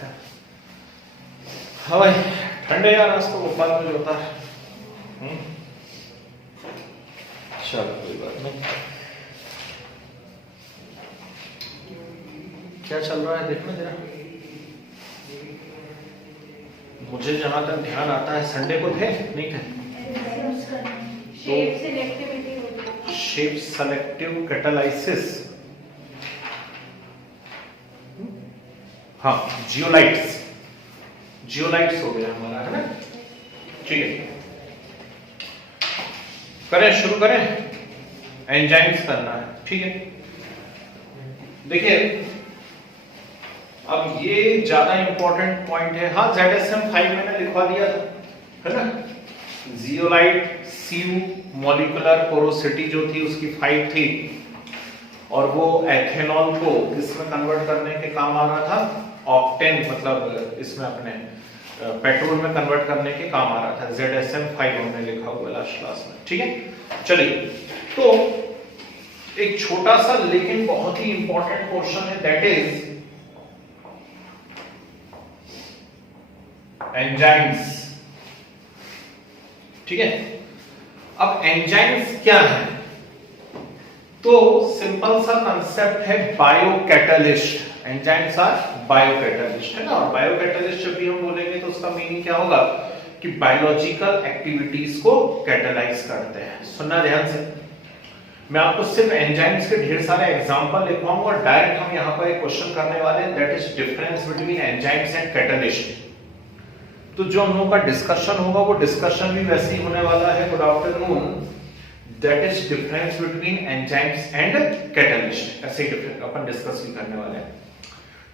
बात है। हाँ भाई ठंडे यार आज तो भोपाल में जो होता है। चलो कोई बात नहीं। क्या चल रहा है देखना जरा। मुझे जहां तक ध्यान आता है संडे को थे नहीं थे। शेप सेलेक्टिव कैटालाइसिस, हाँ जियोलाइट्स, जियोलाइट्स हो गया हमारा, है ना। ठीक है करें, शुरू करें। एंजाइम्स करना है, ठीक है। देखिए अब ये ज्यादा इंपॉर्टेंट पॉइंट है। हाँ ZSM5 मैंने लिखवा दिया था, है ना। जियोलाइट CU मॉलिक्यूलर पोरोसिटी जो थी उसकी 5 थी और वो एथेनॉल को किसमें कन्वर्ट करने के काम आ रहा था, ऑक्टेन मतलब इसमें अपने पेट्रोल में कन्वर्ट करने के काम आ रहा था। ZSM5 हमने लिखा हुआ लास्ट क्लास में, ठीक है। चलिए तो एक छोटा सा लेकिन बहुत ही इंपॉर्टेंट क्वेश्चन है, दैट इज एंजाइम्स, ठीक है। अब एंजाइम्स क्या है, तो सिंपल सा कंसेप्ट है बायोकैटालिस्ट। एंजाइम्स आर बायोकैटालिस्ट, है ना। और बायोकैटालिस्ट जब भी हम बोलेंगे तो उसका मीनिंग क्या होगा कि बायोलॉजिकल एक्टिविटीज को कैटालाइज करते हैं। सुनना ध्यान से, मैं आपको सिर्फ एंजाइम्स के ढेर सारे एग्जांपल लिखवाऊंगा और डायरेक्ट हम यहां पर एक क्वेश्चन करने वाले हैं, that is difference between enzymes and catalyst. तो जो हम लोगों का डिस्कशन होगा वो डिस्कशन भी वैसे ही होने वाला है। Good afternoon, that is difference between enzymes and catalyst, ऐसे ही अपन डिस्कस भी करने वाले हैं।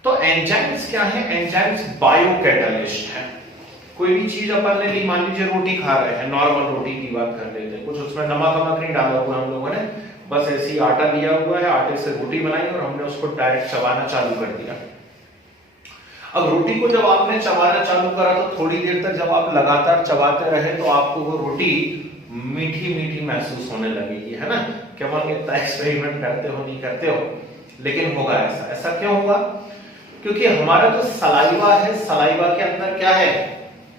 तो एंजाइम्स क्या है, एंजाइम्स बायोकैटालिस्ट है। कोई भी चीज अपन ने ली, मान लीजिए रोटी खा रहे हैं, नॉर्मल रोटी की बात कर लेते हैं, कुछ उसमें नमक वमक नहीं डाला हुआ हम लोगों ने, बस ऐसे ही आटा दिया हुआ है, आटे से रोटी बनाई और हमने उसको डायरेक्ट चबाना चालू कर दिया। अब रोटी को जब आपने चबाना चालू करा तो थोड़ी देर तक जब आप लगातार चबाते रहे तो आपको वो रोटी मीठी मीठी महसूस होने लगेगी, है ना। क्या मन इतना एक्सपेरिमेंट करते हो नहीं करते हो, लेकिन होगा ऐसा। ऐसा क्यों होगा, क्योंकि हमारा जो सलाइवा है, सलाइवा के अंदर क्या है,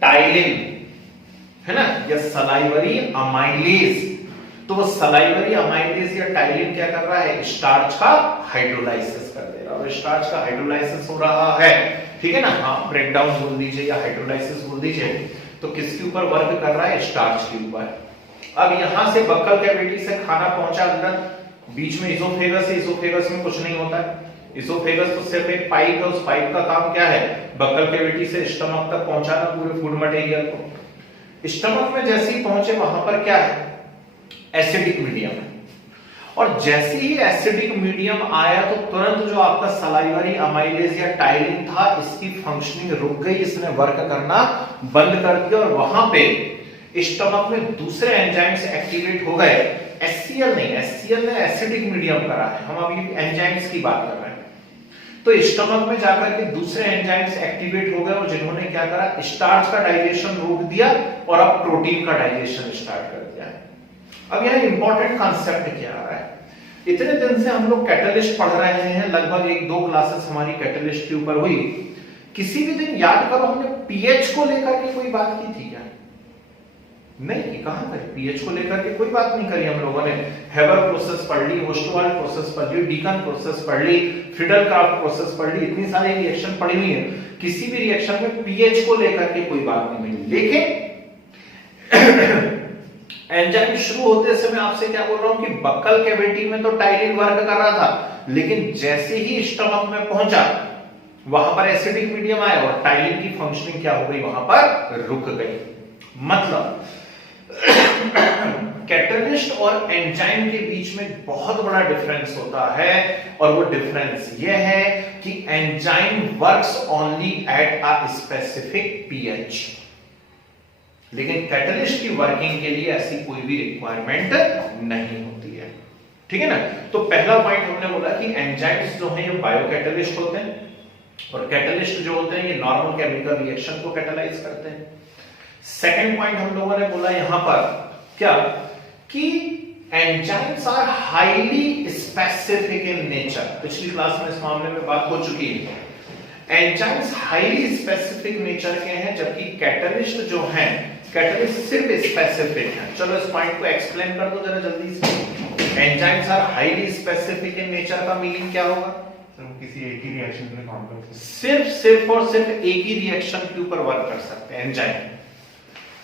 टाइलिन, है ना, या सलाइवरी अमाइलेज। तो वो सलाइवरी अमाइलेज या टाइलिन क्या कर रहा है, स्टार्च का हाइड्रोलाइसिस कर दे रहा है। और स्टार्च का हाइड्रोलाइसिस हो रहा है, ठीक है ना। हाँ ब्रेक डाउन बोल दीजिए या हाइड्रोलाइसिस बोल दीजिए। तो किसके ऊपर वर्क कर रहा है, स्टार्च के ऊपर। अब यहां से बक्कल कैविटी से खाना पहुंचा अंदर, बीच में इजोफेगस है, इजोफेगस में कुछ नहीं होता है। इजोफेगस तो सिर्फ एक पाइप है, उस पाइप का काम क्या है, बक्कल कैविटी से स्टमक तक पहुंचाना पूरे फूड मटेरियल को। स्टमक में जैसे ही पहुंचे वहां पर क्या है, एसिडिक मीडियम है। और जैसे ही एसिडिक मीडियम आया तो तुरंत जो आपका सलाइवरी अमाइलेज या टाइलिन था, इसकी फंक्शनिंग रुक गई, इसने वर्क करना बंद कर दिया और वहां पे स्टमक में दूसरे एंजाइम्स एक्टिवेट हो गए। HCl नहीं, HCl ने एसिडिक मीडियम करा है, हम अभी एंजाइम्स की बात कर रहे हैं। तो स्टमक में जाकर के दूसरे एंजाइम्स एक्टिवेट हो गए और जिन्होंने क्या करा, स्टार्च का डाइजेशन रोक दिया और अब प्रोटीन का डाइजेशन स्टार्ट कर दिया है। अब यहाँ इंपॉर्टेंट कॉन्सेप्ट क्या आ रहा है, इतने दिन से हम लोग कैटलिस्ट पढ़ रहे हैं, लगभग 1-2 क्लासेस हमारी कैटलिस्ट के ऊपर हुई। किसी भी दिन याद करो हमने पीएच को लेकर के कोई बात की थी क्या, नहीं। कहां पर पीएच को लेकर के कोई बात नहीं करी हम लोगों ने। हेबर प्रोसेस पढ़ ली, ओस्टवाल्ड प्रोसेस पढ़ ली, डीकन प्रोसेस पढ़ ली, फ्रीडल-क्राफ्ट प्रोसेस पढ़ ली, इतनी सारी रिएक्शन पढ़ी हुई है। किसी भी रिएक्शन में पीएच को लेकर के कोई बात नहीं मिली। लेकिन एंजाइम शुरू होते से मैं आपसे क्या बोल रहा हूं कि बक्कल कैविटी में तो टाइलिन वर्क कर रहा था, लेकिन जैसे ही स्टमक में पहुंचा वहां पर एसिडिक मीडियम आया और टाइलिन की फंक्शनिंग क्या हो गई, वहां पर रुक गई। मतलब कैटलिस्ट और एंजाइम के बीच में बहुत बड़ा डिफरेंस होता है और वो डिफरेंस ये है कि enzyme works only at a specific pH, लेकिन कैटलिस्ट की वर्किंग के लिए ऐसी कोई भी रिक्वायरमेंट नहीं होती है, ठीक है ना। तो पहला पॉइंट हमने बोला कि एंजाइम्स जो हैं ये बायोकैटलिस्ट होते हैं और कैटलिस्ट जो होते हैं ये नॉर्मल केमिकल रिएक्शन को कैटालाइज करते हैं। सेकंड पॉइंट हम लोगों ने बोला यहां पर क्या कि enzymes are highly specific in nature. पिछली क्लास में इस मामले में बात हो चुकी है। एंजाइम्स हाईली स्पेसिफिक नेचर के हैं, जबकि कैटलिस्ट जो हैं, कैटलिस्ट सिर्फ स्पेसिफिक है। चलो इस पॉइंट को एक्सप्लेन कर दो जरा जल्दी से। Enzymes are highly specific in nature का मीनिंग क्या होगा? किसी एक ही रिएक्शन में कॉम्प्लेक्स सिर्फ और सिर्फ एक ही रिएक्शन के ऊपर वर्क कर सकते हैं एंजाइम।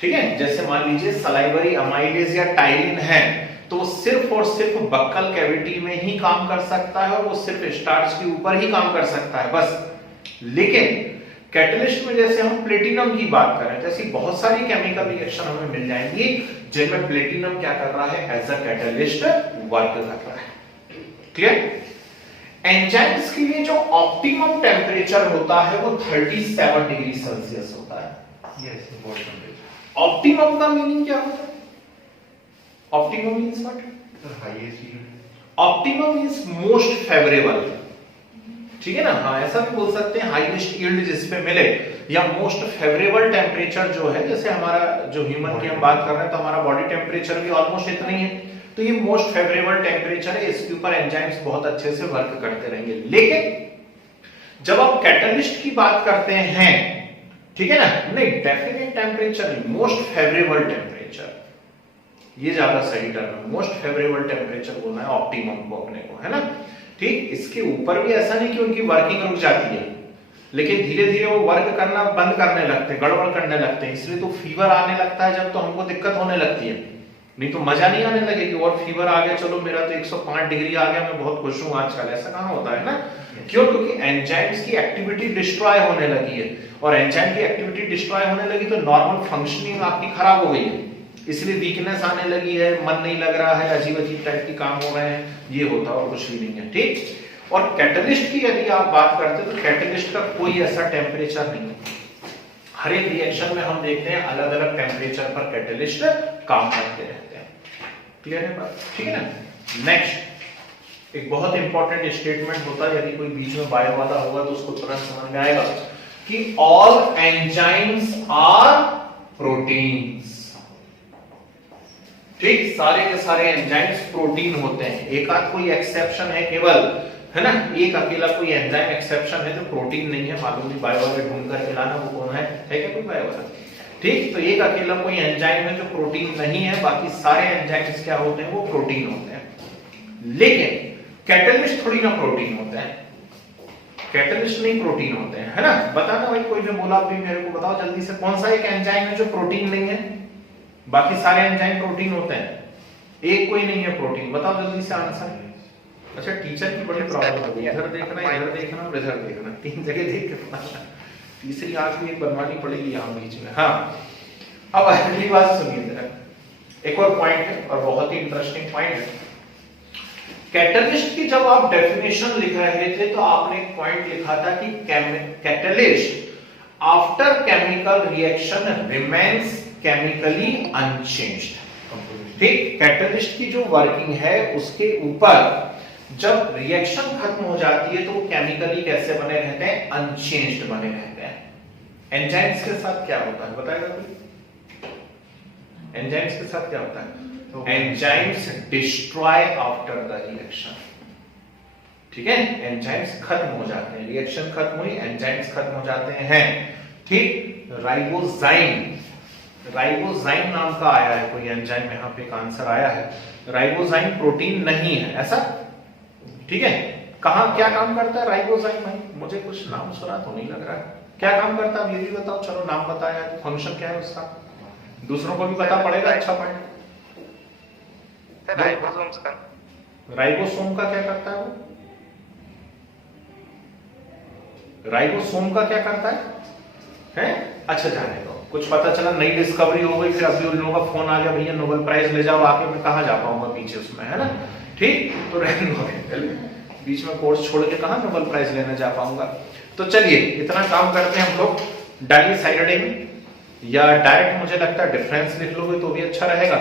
ठीक है, जैसे मान लीजिए सलाइवरी अमाइलेज या टाइलिन है, तो वो सिर्फ और सिर्फ बक्कल कैविटी में ही काम कर सकता है और वो सिर्फ स्टार्च के ऊपर ही काम कर सकता है बस। लेकिन कैटलिस्ट में जैसे हम प्लेटिनम की बात करें, जैसी बहुत सारी केमिकल रिएक्शन हमें मिल जाएंगी जिनमें प्लेटिनम क्या कर रहा है, एज अ कैटलिस्ट वर्क कर रहा है। क्लियर? एंजाइम्स के लिए जो ऑप्टिमम टेम्परेचर होता है वो 37 डिग्री सेल्सियस होता है। यस, बहुत टेम्परेचर। ऑप्टिमम का मीनिंग क्या होता है? Optimum means what? Sir highest yield. Optimum means most favourable. ठीक है ना? हाँ, ऐसा भी बोल सकते हैं, हाईएस्ट यील्ड जिस पे मिले, या मोस्ट फेवरेबल टेम्परेचर जो है, जैसे हमारा जो ह्यूमन की हम बात कर रहे हैं तो हमारा बॉडी टेम्परेचर भी ऑलमोस्ट इतना ही है, तो ये मोस्ट फेवरेबल टेम्परेचर है, इसके ऊपर एंजाइम्स बहुत अच्छे से वर्क करते रहेंगे। लेकिन जब आप कैटलिस्ट की बात करते हैं, ठीक है ना, नहीं definite temperature, most favourable temperature, ये ज्यादा सही टर्म है। मोस्ट फेवरेबल टेम्परेचर बोलना है ऑप्टिमम को अपने को, है ना? ठीक, इसके ऊपर भी ऐसा नहीं कि उनकी वर्किंग रुक जाती है, लेकिन धीरे धीरे वो वर्क करना बंद करने लगते हैं, गड़बड़ करने लगते हैं, इसलिए तो फीवर आने लगता है जब, तो हमको दिक्कत होने लगती है, नहीं तो मजा नहीं आने लगेगी। और फीवर आ गया, चलो मेरा तो 105 डिग्री आ गया, मैं बहुत खुश हूं आजकल, ऐसा कहां होता है ना? क्यों? क्योंकि एंजाइम्स की एक्टिविटी डिस्ट्रॉय होने लगी है, और एंजाइम की एक्टिविटी डिस्ट्रॉय होने लगी तो नॉर्मल फंक्शनिंग आपकी खराब हो गई है, इसलिए वीकनेस आने लगी है, मन नहीं लग रहा है, अजीब अजीब टाइप के काम हो रहे हैं, ये होता है और कुछ भी नहीं है। ठीक, और कैटलिस्ट की यदि आप बात करते हैं तो कैटलिस्ट का कोई ऐसा टेम्परेचर नहीं है। हर एक रिएक्शन में हम देखते हैं अलग अलग टेम्परेचर पर कैटलिस्ट काम करते रहते हैं। क्लियर है बात? ठीक है ना? नेक्स्ट एक बहुत इंपॉर्टेंट स्टेटमेंट होता है, यदि कोई बीच में बायो वाला होगा तो उसको तुरंत समझ में आएगा कि ऑल एंजाइम्स आर प्रोटीन्स। ठीक, सारे के सारे एंजाइम्स प्रोटीन होते हैं, एक आध कोई एक्सेप्शन है केवल, है ना? एक अकेला कोई एंजाइम एक्सेप्शन है जो प्रोटीन नहीं है, मालूम नहीं, बायो वाले ढूंढ कर खिलाना, वो कौन है क्या कोई बायो वाला? ठीक, तो एक अकेला कोई एंजाइम है जो प्रोटीन नहीं है, बाकी सारे एंजाइम्स क्या होते हैं, वो प्रोटीन होते हैं। लेकिन कैटलिस्ट थोड़ी ना प्रोटीन होते हैं, कैटलिस्ट नहीं प्रोटीन होते हैं, है ना? बताना भाई, कोई ने बोला भी मेरे को बताओ जल्दी से, कौन सा एक एंजाइम है जो प्रोटीन नहीं है? बाकी सारे एंजाइम प्रोटीन होते हैं, एक कोई नहीं है प्रोटीन, बताओ जल्दी से आंसर। अच्छा, टीचर की बड़ी प्रॉब्लम है, इधर देखना, इधर देखना और इधर देखना, तीन जगह देख के पढ़ना, तीसरी आंख भी बनवानी पड़ेगी यहाँ बीच में। हाँ, अब अगली बात सुनिए जरा, एक और पॉइंट है और बहुत ही इंटरेस्टिंग पॉइंट है। कैटलिस्ट की जब आप डेफिनेशन लिख रहे थे तो आपने एक पॉइंट लिखा था कि catalyst after chemical reaction remains chemically unchanged. ठीक, कैटलिस्ट की जो वर्किंग है उसके ऊपर जब रिएक्शन खत्म हो जाती है तो वो केमिकली कैसे बने रहते हैं, अनचेंज्ड बने रहते हैं। एंजाइम्स के साथ क्या होता है बताएगा कोई? एंजाइम्स के साथ क्या होता है? Enzymes destroy after the reaction. ठीक है, एंजाइम्स खत्म हो जाते हैं, रिएक्शन खत्म हुई, एंजाइम्स खत्म हो जाते हैं। ठीक, राइबोजाइम, राइबोजाइम नाम का आया है कोई एंजाइम, यहां पे एक आंसर आया है, राइबोजाइम प्रोटीन नहीं है, ऐसा? ठीक है, कहां क्या काम करता है राइबोजाइम? भाई मुझे कुछ नाम सुना तो नहीं लग रहा है, क्या काम करता है ये भी बताओ। चलो नाम बताया, फंक्शन क्या है उसका, दूसरों को भी पता पड़ेगा। अच्छा पॉइंट, राइबोसोम्स का, राइबोसोम का क्या करता है वो? राइबोसोम का क्या करता है? अच्छा, जाने दो, कुछ पता चला नई डिस्कवरी हो गई, फिर अभी उन लोगों का फोन आ गया, भैया नोबेल प्राइज ले जाओ, आके मैं कहां जा पाऊंगा पीछे उसमें, है ना? ठीक, तो रहने दो, बीच में कोर्स छोड़ के कहां नोबेल प्राइज लेने जा पाऊंगा। तो चलिए इतना काम करते हैं हम लोग, डाइसाइडेटिंग या डायरेक्ट, मुझे लगता है डिफरेंस लिख लोगे तो भी अच्छा रहेगा।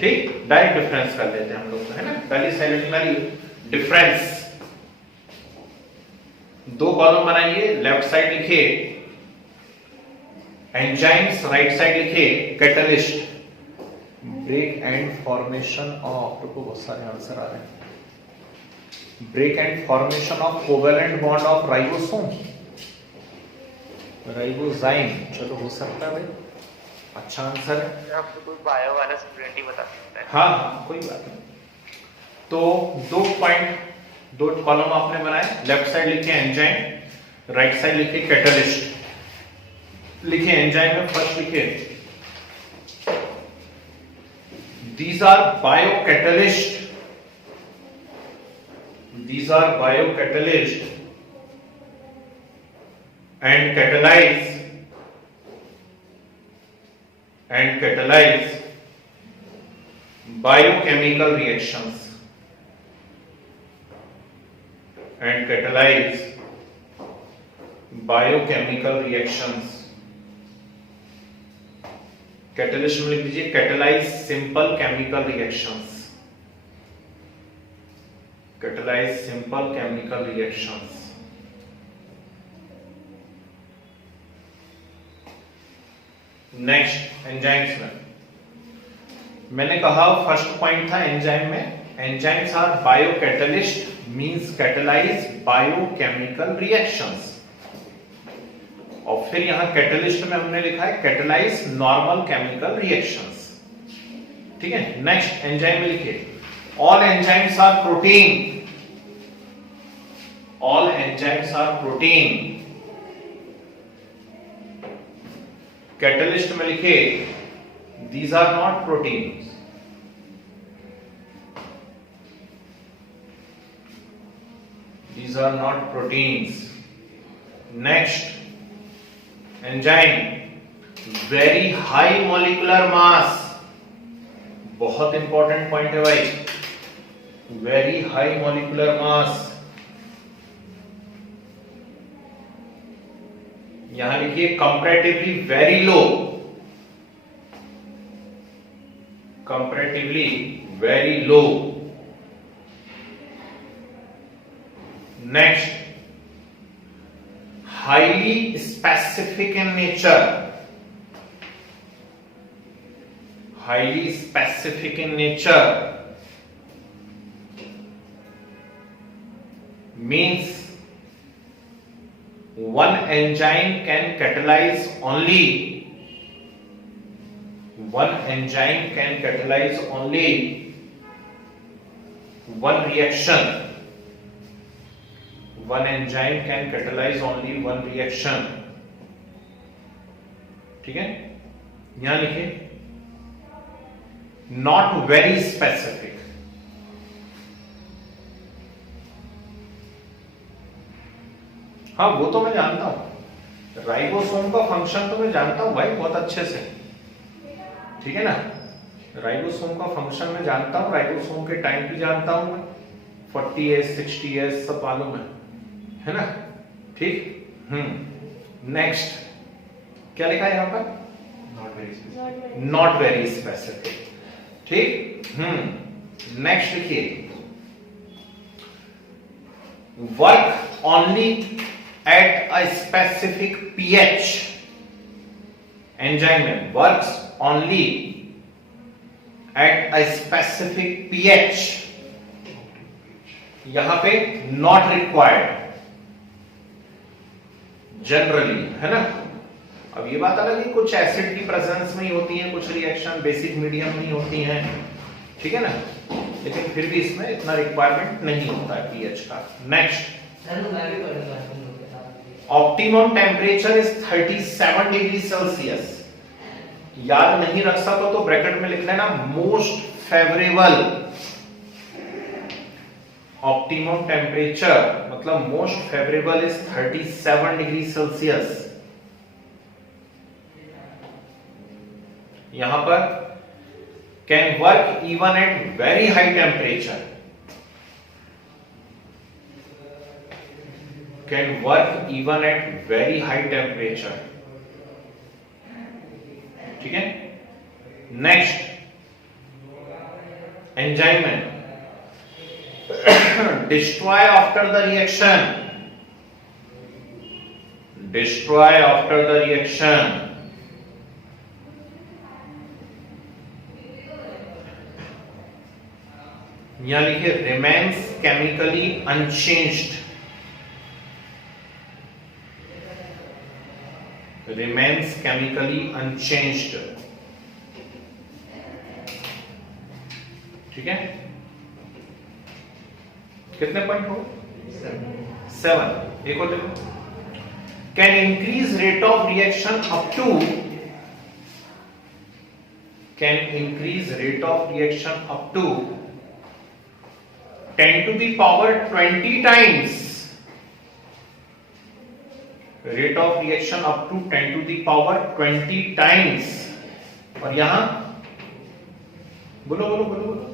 ठीक, डायरेक्ट डिफरेंस कर लेते हैं हम लोग, है ना? डाइसाइडेटिंग वाली डिफरेंस, दो कॉलम बनाइए, लेफ्ट साइड लिखिए एंजाइम्स, राइट साइड लिखिए catalyst. Break and formation of, रुको बहुत सारे आंसर आ रहे हैं, break and formation of covalent bond of ribosome. Ribozyme, चलो हो सकता है भाई, अच्छा आंसर है। अब तो कोई बायो वाला स्टूडेंट ही बता सकता है। हाँ कोई बात नहीं। तो दो पॉइंट, दो कॉलम आपने बनाए, लेफ्ट साइड लिखे एंजाइम, राइट साइड लिखे कैटलिस्ट। लिखे एंजाइम में फर्स्ट लिखे these are biocatalyst, these are biocatalyst and catalyze biochemical reactions and catalyze biochemical reactions। Catalyst में लिख दीजिए catalyse simple chemical reactions, catalyse simple chemical reactions. Next enzymes में मैंने कहा फर्स्ट पॉइंट था एंजाइम में, enzymes are biocatalyst means catalyse biochemical reactions. और फिर यहां कैटलिस्ट में हमने लिखा है कैटलाइज नॉर्मल केमिकल रिएक्शंस। ठीक है, नेक्स्ट एंजाइम में लिखिए all enzymes are protein, all enzymes are protein. Catalyst में लिखिए these are not protein, these are not proteins. Next enzyme very high molecular mass, बहुत इंपॉर्टेंट पॉइंट है भाई, very high molecular मास। यहां लिखिए comparatively very low, comparatively very low. Next highly specific in nature, highly specific in nature means one enzyme can catalyze only, one enzyme can catalyze only one reaction, one enzyme can catalyze only one reaction। ठीक है, यहां लिखे not very specific, हाँ वो तो मैं जानता हूं, राइबोसोम का फंक्शन तो मैं जानता हूं भाई बहुत अच्छे से, ठीक है ना, राइबोसोम का फंक्शन मैं जानता हूं, राइबोसोम के टाइम भी जानता हूं मैं, 40S 60S सब मालूम है ना, ठीक। नेक्स्ट क्या लिखा है यहां पर, नॉट वेरी स्पेसिफिक, ठीक। नेक्स्ट लिखिए work only at a specific pH, enzyme में works only at a specific pH, यहां पे नॉट रिक्वायर्ड जनरली, है ना। अब ये बात अलग है कुछ एसिड की प्रेजेंस में ही होती है, कुछ रिएक्शन बेसिक मीडियम में ही होती हैं, ठीक है ना, लेकिन फिर भी इसमें इतना रिक्वायरमेंट नहीं होता है पीएच का। Next optimum temperature is 37 degree Celsius, याद नहीं रख सको तो ब्रैकेट में लिख लेना मोस्ट फेवरेबल, ऑप्टिमम टेम्परेचर मतलब most favourable is 37 degree Celsius. यहां पर can work even at very high temperature, can work even at very high temperature, ठीक है। नेक्स्ट एंजाइम में destroy after the reaction, destroy after the reaction, यहां लिखिए remains chemically unchanged, remains chemically unchanged. ठीक है, कितने पॉइंट हो? 7. एक और देखो, can increase rate of reaction up to, can increase rate of reaction up to 10 to the power 20 times. Rate of reaction up to 10 to the power 20 times. और यहां बोलो बोलो बोलो बोलो,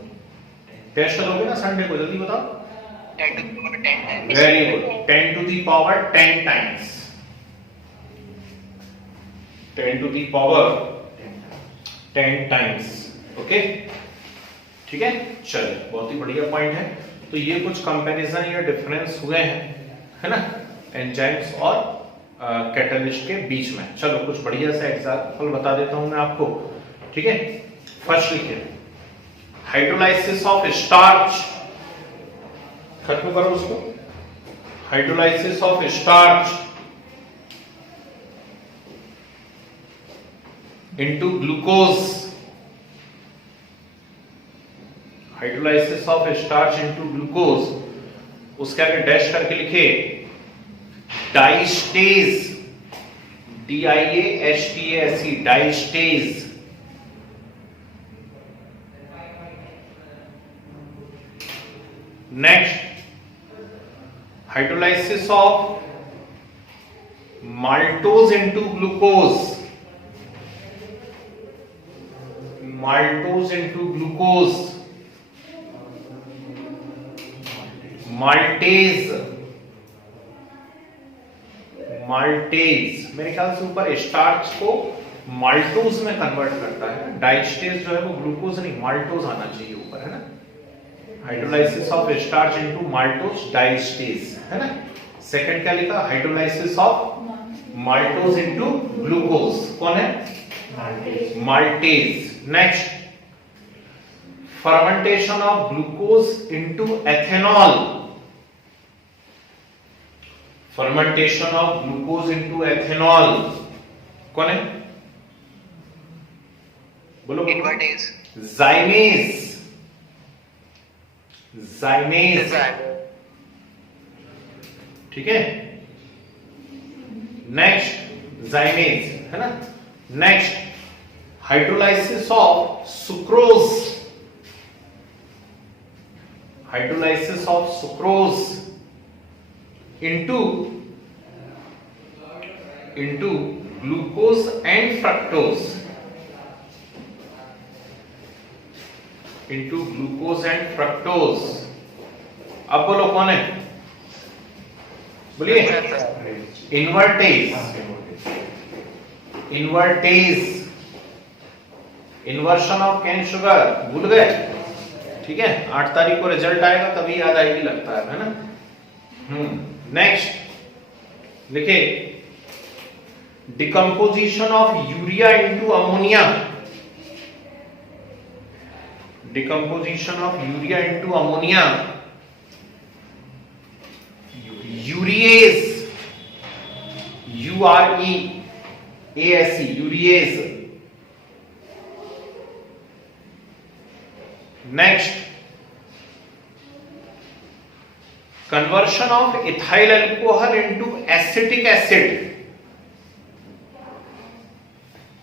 टेस्ट करोगे ना संडे को, जल्दी बताओ. 10 to the power 10 times. Very good. 10 to the power 10 times. 10 to the power 10 times. Okay, ठीक है. चलिए, बहुत ही बढ़िया पॉइंट है. तो ये कुछ कंपैरिजन या डिफरेंस हुए हैं, है ना, एंजाइम्स और कैटलिस्ट के बीच में. चलो कुछ बढ़िया सा एग्जांपल बता देता हूं मैं आपको. ठीक है, फर्स्ट लिखिए, हाइड्रोलाइसिस ऑफ स्टार्च. खत्म करो उसको. Hydrolysis of starch into glucose. Hydrolysis of starch into glucose, उसके आगे डैश करके लिखे diastase. DIASTASE, diastase. Next, hydrolysis of maltose into glucose. Maltose into glucose, maltase. Maltase मेरे ख्याल से ऊपर स्टार्च को माल्टोज में कन्वर्ट करता है. डाइस्टेज जो है वो ग्लूकोज नहीं, माल्टोज आना चाहिए ऊपर, है ना. Hydrolysis of starch into maltose, diastase, है ना. सेकंड क्या लिखा, hydrolysis of maltose into glucose. कौन है? Maltase. Next, fermentation of glucose into ethanol. Fermentation of glucose into ethanol. कौन है? बोलो. Invertase. जाइमेज. जाइमेज, ठीक है. नेक्स्ट, जाइमेज, है ना. Next, hydrolysis of sucrose. Hydrolysis of sucrose into glucose and fructose. into glucose and fructose. अब बोलो कौन है? बोलिए. Invertase. Invertase, inversion of cane sugar. भूल गए? ठीक है, 8 तारीख को रिजल्ट आएगा तभी याद आएगी लगता है ना. नेक्स्ट लिखे, decomposition of urea into ammonia. Decomposition of urea into ammonia, urease. UREASE, urease. Next, conversion of ethyl alcohol into acetic acid.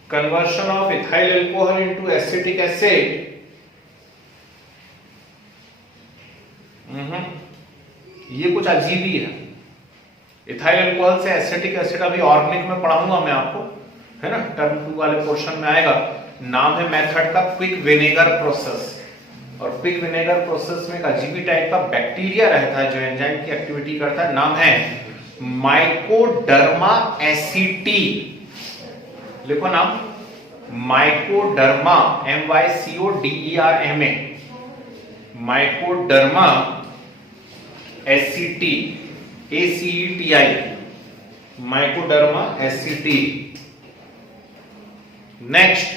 Conversion of ethyl alcohol into acetic acid. ये कुछ अजीब ही है. इथाइल अल्कोहल से acetic acid अभी organic में पढ़ाऊंगा मैं आपको, है ना, टर्म 2 वाले पोर्शन में आएगा. नाम है मेथड का क्विक विनेगर प्रोसेस. और क्विक विनेगर प्रोसेस में एक अजीबी टाइप का बैक्टीरिया रहता है जो एंजाइम की एक्टिविटी करता है. नाम है माइकोडर्मा एसिटी. लिखो नाम, mycoderma, MYCODERMA, mycoderma aceti, ACETI, mycoderma aceti. Next,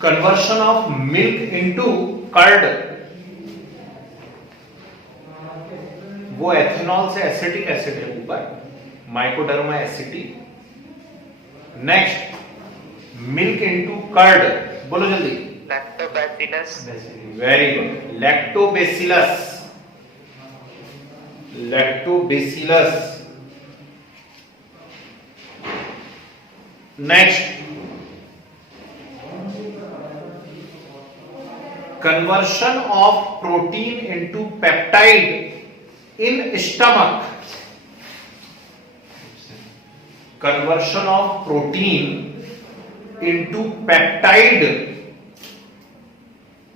conversion of milk into curd. वो एथेनॉल से एसिटिक एसिड है ऊपर, mycoderma aceti. Next, milk into curd, बोलो जल्दी। lactobacillus, very good, lactobacillus, lactobacillus. Next, conversion of protein into peptide in stomach, conversion of protein into peptide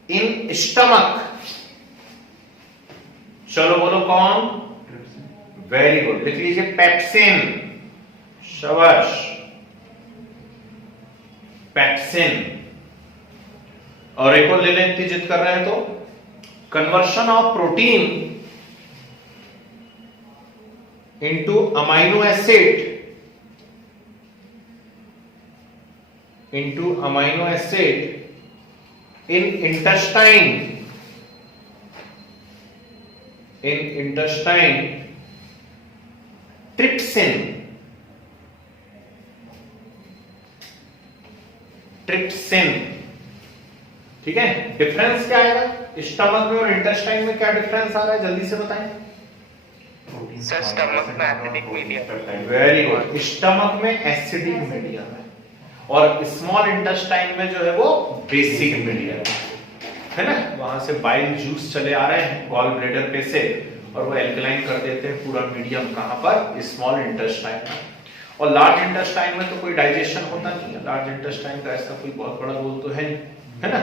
in stomach, चलो बोलो कौन? Very good, लिख लीजिए पेप्सिन, शाबाश, पेप्सिन। और एक और ले लें, इतनी जिद कर रहे हैं तो, conversion of protein into amino acid, into amino acid in intestine, in intestine, trypsin, trypsin. ठीक है, डिफरेंस क्या आएगा स्टमक में और इंटेस्टाइन में? क्या डिफरेंस आ रहा है, जल्दी से बताएं। सर स्टमक में acidic medium, very good, stomach में एसिडिक मीडियम है और स्मॉल इंटेस्टाइन में जो है वो बेसिक मीडियम है ना। वहां से बाइल जूस चले आ रहे हैं गॉल ब्लैडर पे से और वो एल्कलाइन कर देते हैं पूरा मीडियम, कहां पर? स्मॉल इंटेस्टाइन में। और लार्ज इंटेस्टाइन में तो कोई डाइजेशन होता नहीं है, लार्ज इंटेस्टाइन का ऐसा कोई बहुत बड़ा रोल तो है नहीं, है ना।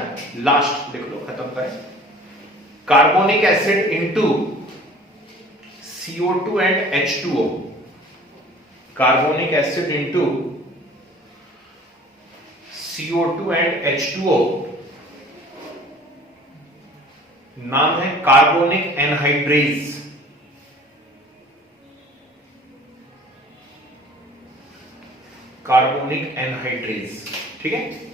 लास्ट लिख लो, खत्म करें। Carbonic acid into CO2 and H2O, carbonic acid into CO2 and H2O, नाम है कार्बोनिक एनहाइड्रेज, कार्बोनिक एनहाइड्रेज। ठीक है,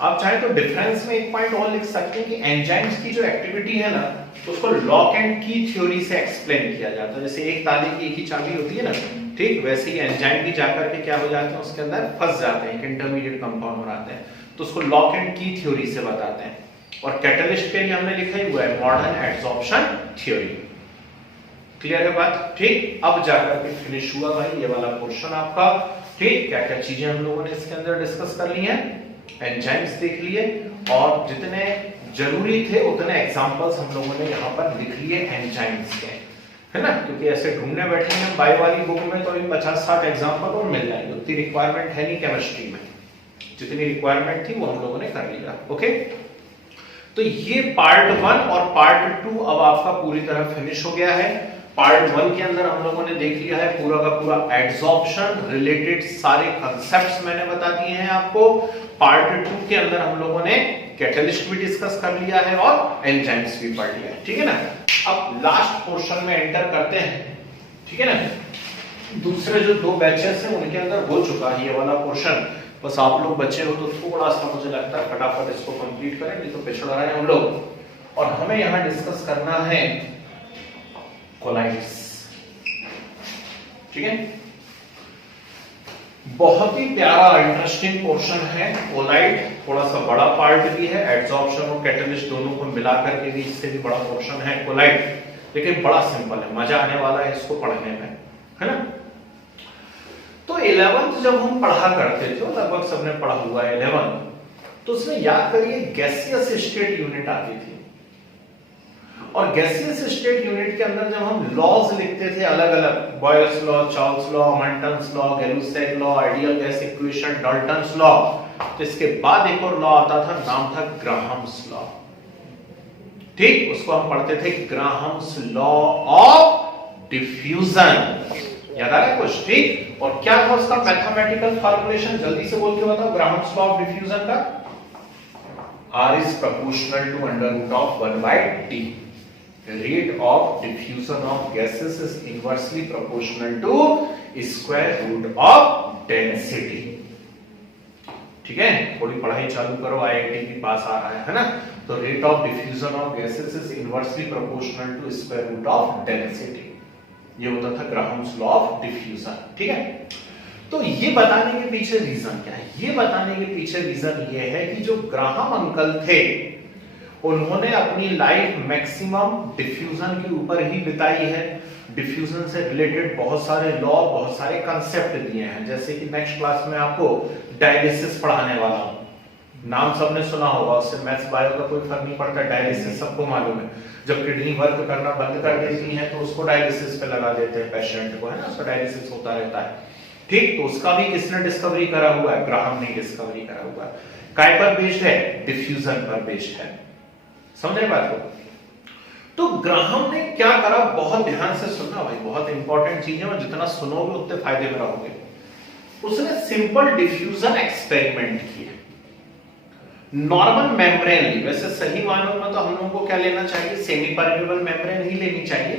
आप चाहे तो डिफरेंस में एक पॉइंट और लिख सकते हैं कि एंजाइम्स की जो एक्टिविटी है ना, तो उसको लॉक एंड की थ्योरी से एक्सप्लेन किया जाता है। जैसे एक ताले की एक ही चाबी होती है ना, ठीक वैसे ही एंजाइम भी जाकर के क्या हो जाते हैं, उसके अंदर फंस जाते हैं, एक इंटरमीडिएट कंपाउंड बनाते हैं, तो उसको लॉक एंड की थ्योरी से बताते हैं। और कैटलिस्ट के लिए हमने लिखा ही हुआ है मॉडर्न एड्सॉर्प्शन थ्योरी। क्लियर है बात? ठीक, अब जाकर के फिनिश हुआ भाई ये वाला पोर्शन आपका। ठीक, क्या क्या चीजें हम लोगों ने इसके अंदर डिस्कस कर ली हैं, एंजाइम्स देख लिए और जितने जरूरी थे उतने एग्जांपल्स हम लोगों ने यहाँ पर लिख लिए एंजाइम्स के, है ना। क्योंकि ऐसे ढूंढने बैठे हैं बायो वाली बुक में तो अभी 50-60 एग्जांपल और मिल जाएंगे, उतनी रिक्वायरमेंट है नहीं केमिस्ट्री में, जितनी रिक्वायरमेंट थी वो हम लोगों ने कर लिया। ओके, तो ये पार्ट 1 और पार्ट 2 अब आपका पूरी तरह फिनिश हो गया है। पार्ट 1 के अंदर हम लोगों ने देख लिया है पूरा का पूरा एड्सॉर्प्शन रिलेटेड सारे कांसेप्ट्स मैंने बता दिए हैं आपको। पार्ट 2 के अंदर हम लोगों ने कैटलिस्ट भी डिस्कस कर लिया है और एंजाइम्स भी पढ़ लिया है, ठीक है ना। अब लास्ट पोर्शन में एंटर करते हैं, ठीक है ना। दूसरे जो 2 बैचेस हैं उनके अंदर हो चुका है ये वाला पोर्शन, बस आप लोग बच्चे हो तो थोड़ा सा मुझे लगता है फटाफट इसको कंप्लीट करें, नहीं तो पिछड़ रहे हैं हम लोग। और हमें यहां डिस्कस करना है कोलाइड्स, ठीक है। बहुत ही प्यारा इंटरेस्टिंग पोर्शन है कोलाइड, थोड़ा सा बड़ा पार्ट भी है, एड्सॉर्प्शन और कैटलिस्ट दोनों को मिलाकर के भी इससे भी बड़ा पोर्शन है कोलाइड, लेकिन बड़ा सिंपल है, मजा आने वाला है इसको पढ़ने में, है ना। तो 11th जब हम पढ़ा करते थे, लगभग सबने पढ़ा हुआ है 11, तो उसमें याद करिए गैसियस स्टेट यूनिट आती थी। और गैसियस स्टेट यूनिट के अंदर जब हम लॉज लिखते थे अलग अलग, Boyle's law, Charles law, Manton's law, Gay Lussac law, ideal gas equation, Dalton's law, तो इसके बाद एक और लॉ आता था, नाम था ग्राहम्स लॉ, ठीक। उसको हम पढ़ते थे ग्राहम्स लॉ ऑफ डिफ्यूजन, याद आ रहा है कुछ, ठीक। और क्या था उसका मैथमेटिकल फॉर्मूलेशन, जल्दी से बोल के बताओ ग्राहम्स लॉ ऑफ डिफ्यूजन का। R is proportional to under root of 1 by T. Rate of diffusion of gases is inversely proportional to square root of density. ठीक है, थोड़ी पढ़ाई चालू करो, IIT भी पास आ रहा है ना। तो rate of diffusion of gases is inversely proportional to square root of density. ये होता था ग्राहम्स लॉ ऑफ डिफ्यूजन, ठीक है। तो ये बताने के पीछे रीजन क्या है? ये बताने के पीछे रीजन ये है कि जो ग्राहम अंकल थे उन्होंने अपनी लाइफ मैक्सिमम डिफ्यूजन के ऊपर ही बिताई है। डिफ्यूजन से रिलेटेड बहुत सारे लॉ, बहुत सारे कंसेप्ट दिए हैं। जैसे कि नेक्स्ट क्लास में आपको डायलिसिस पढ़ाने वाला हूं, नाम सबने सुना होगा, उससे मैथ्स बायो का कोई फर्क नहीं पड़ता। डायलिसिस सबको मालूम है, जब किडनी वर्क करना बंद कर देती है तो उसको डायलिसिस पे लगा देते हैं पेशेंट को, है ना, उसका डायलिसिस होता रहता है। ठीक, तो उसका भी किसने डिस्कवरी करा हुआ है? ग्राहम ने डिस्कवरी करा हुआ है। काय पर बेस्ड है? डिफ्यूजन पर बेस्ड है। समझे बात को? तो ग्राहम ने क्या करा, बहुत ध्यान से सुनना भाई, बहुत इंपॉर्टेंट चीज है और जितना सुनोगे उतने फायदे में रहोगे। उसने सिंपल डिफ्यूजन एक्सपेरिमेंट किए। नॉर्मल मेम्ब्रेन ली, वैसे सही मानों में तो हम लोगों को क्या लेना चाहिए? सेमी परमेबल मेम्ब्रेन ही लेनी चाहिए,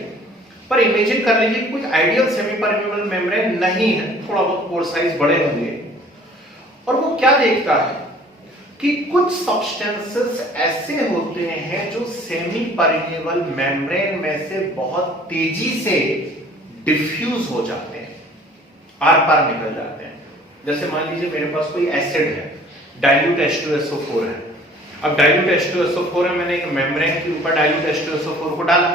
पर इमेजिन कर लीजिए कुछ आइडियल सेमी परमेबल मेम्ब्रेन नहीं है, थोड़ा बहुत पोर साइज बड़े होंगे, और वो क्या देखता है कि कुछ सब्सटेंसेस ऐसे होते हैं जो सेमी परमेबल मेम्ब्रेन में से बहुत तेजी से डिफ्यूज हो जाते हैं, आर पार निकल जाते हैं। जैसे मान लीजिए मेरे पास कोई एसिड है, डाइल्यूट H2SO4 है। अब डाइल्यूट H2SO4 है, मैंने एक मेम्ब्रेन के ऊपर डाइल्यूट H2SO4 को डाला,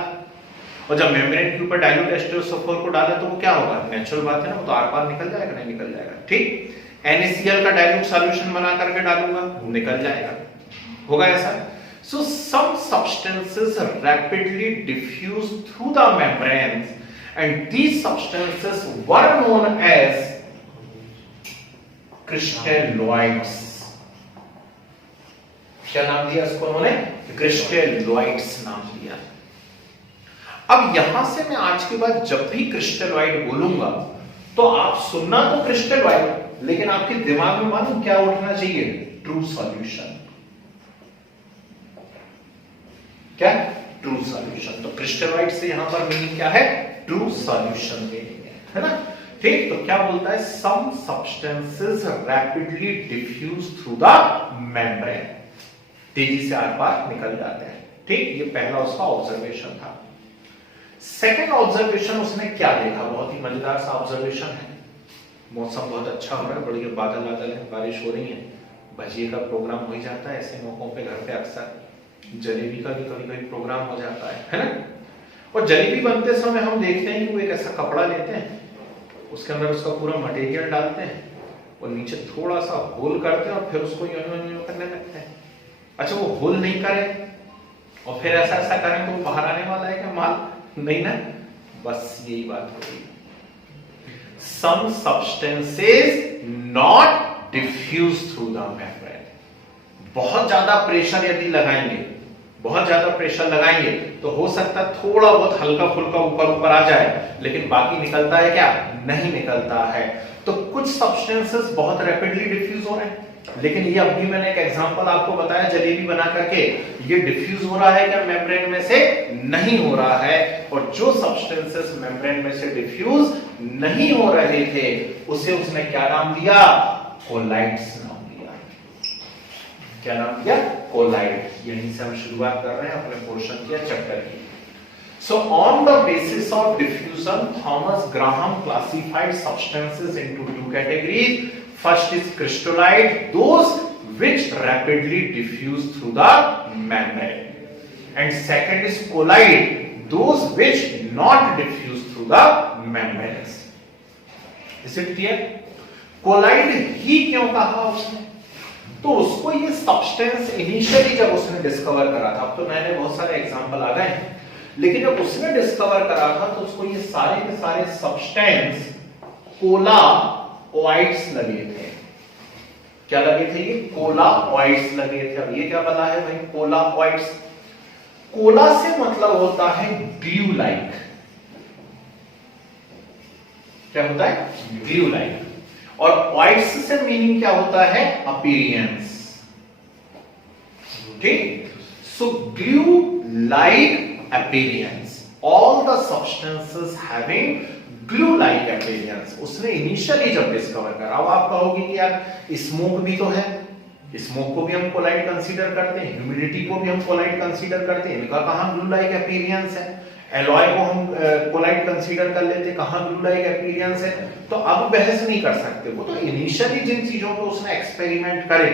और जब मेम्ब्रेन के ऊपर डाइल्यूट H2SO4 को डाला तो वो क्या होगा? नेचुरल बात है ना, वो तो आर पार निकल जाएगा, नहीं निकल जाएगा। ठीक, NaCl का डाइल्यूट सॉल्यूशन बना करके डालूंगा, निकल जाएगा, होगा ऐसा। So some substances rapidly diffuse through the membranes and these substances were known as crystalloids. क्या नाम दिया इसको उन्होंने? क्रिस्टेलॉइड्स नाम दिया। अब यहां से मैं आज के बाद जब भी क्रिस्टेलॉइड बोलूंगा तो आप सुनना तो क्रिस्टेलॉइड, लेकिन आपके दिमाग में मालूम क्या उठना चाहिए? True solution. क्या? True solution. तो क्रिस्टेलॉइड से यहां पर मीनिंग क्या है? ट्रू सॉल्यूशन मीनिंग है ना। ठीक, तो क्या बोलता है? Some substances rapidly diffuse through the membrane, तेजी से आर पार निकल जाते हैं। ठीक, ये पहला उसका ऑब्जर्वेशन था। सेकंड ऑब्जर्वेशन उसने क्या देखा? बहुत ही मजेदार सा ऑब्जर्वेशन है। मौसम बहुत अच्छा हो रहा है, बढ़िया बादल बादल है, बारिश हो रही है, भजिए का प्रोग्राम हो ही जाता है ऐसे मौकों पे घर पे अक्सर, जलेबी का भी कभी कभी प्रोग्राम हो जाता है ना। और जलेबी बनते समय हम देखते हैं कि वो एक ऐसा कपड़ा लेते हैं, उसके अंदर उसका पूरा मटेरियल डालते हैं और नीचे थोड़ा सा होल करते हैं और फिर उसको यूं करने लगते हैं। अच्छा, वो होल नहीं करें और फिर ऐसा ऐसा करें तो बाहर आने वाला है क्या माल? नहीं ना, बस यही बात हो रही है। Some substances not diffuse through the membrane. बहुत ज्यादा प्रेशर यदि लगाएंगे, बहुत ज्यादा प्रेशर लगाएंगे तो हो सकता है थोड़ा बहुत हल्का फुल्का ऊपर ऊपर आ जाए, लेकिन बाकी निकलता है क्या? नहीं निकलता है। तो कुछ सब्सटेंसेस बहुत रैपिडली डिफ्यूज हो रहे हैं, लेकिन ये अभी मैंने एक एग्जांपल आपको बताया जलेबी बना करके, ये डिफ्यूज हो रहा है क्या मेम्ब्रेन में से? नहीं हो रहा है। और जो सब्सटेंसेस मेम्ब्रेन में से डिफ्यूज नहीं हो रहे थे उसे उसने क्या नाम दिया? कोलाइड्स नाम दिया। क्या नाम दिया? कोलाइड। यहीं से हम शुरुआत कर रहे हैं अपने पोर्शन के चैप्टर की। So on the basis of diffusion, Thomas Graham classified substances into two categories. First is crystalloid, those which rapidly diffuse through the membrane, and second is colloid, those which not diffuse through the membranes. Is it clear? Colloid ही क्यों कहा उसने? तो उसको ये substance initially जब उसने discover करा था, अब तो नए नए बहुत सारे एग्जांपल आ गए हैं, लेकिन जब उसने डिस्कवर करा था तो उसको ये सारे के सारे सब्सटेंस कोलाओइड्स लगे थे। क्या लगे थे? ये कोलाओइड्स लगे थे। अब ये क्या बता है भाई? कोलाओइड्स। कोला से मतलब होता है ग्लू लाइक। क्या होता है? Glue like. और ऑइड्स से मीनिंग क्या होता है? अपीयरेंस। ठीक, so glue like appearance, all the substances having glue like appearance, उसने इनिशियली जब डिस्कवर करा। अब आप कहोगे कि यार स्मोक भी तो है, स्मोक को भी हम कोलाइड कंसीडर करते हैं, ह्यूमिडिटी को भी हम कोलाइड कंसीडर करते हैं, इनका कहां ग्लू लाइक अपीयरेंस है? एलॉय को हम कोलाइट कंसीडर कर लेते, कहां ब्लू लाइक अपीयरेंस है, तो अब बहस नहीं कर सकते। वो तो इनिशियली जिन चीजों को उसने एक्सपेरिमेंट करे,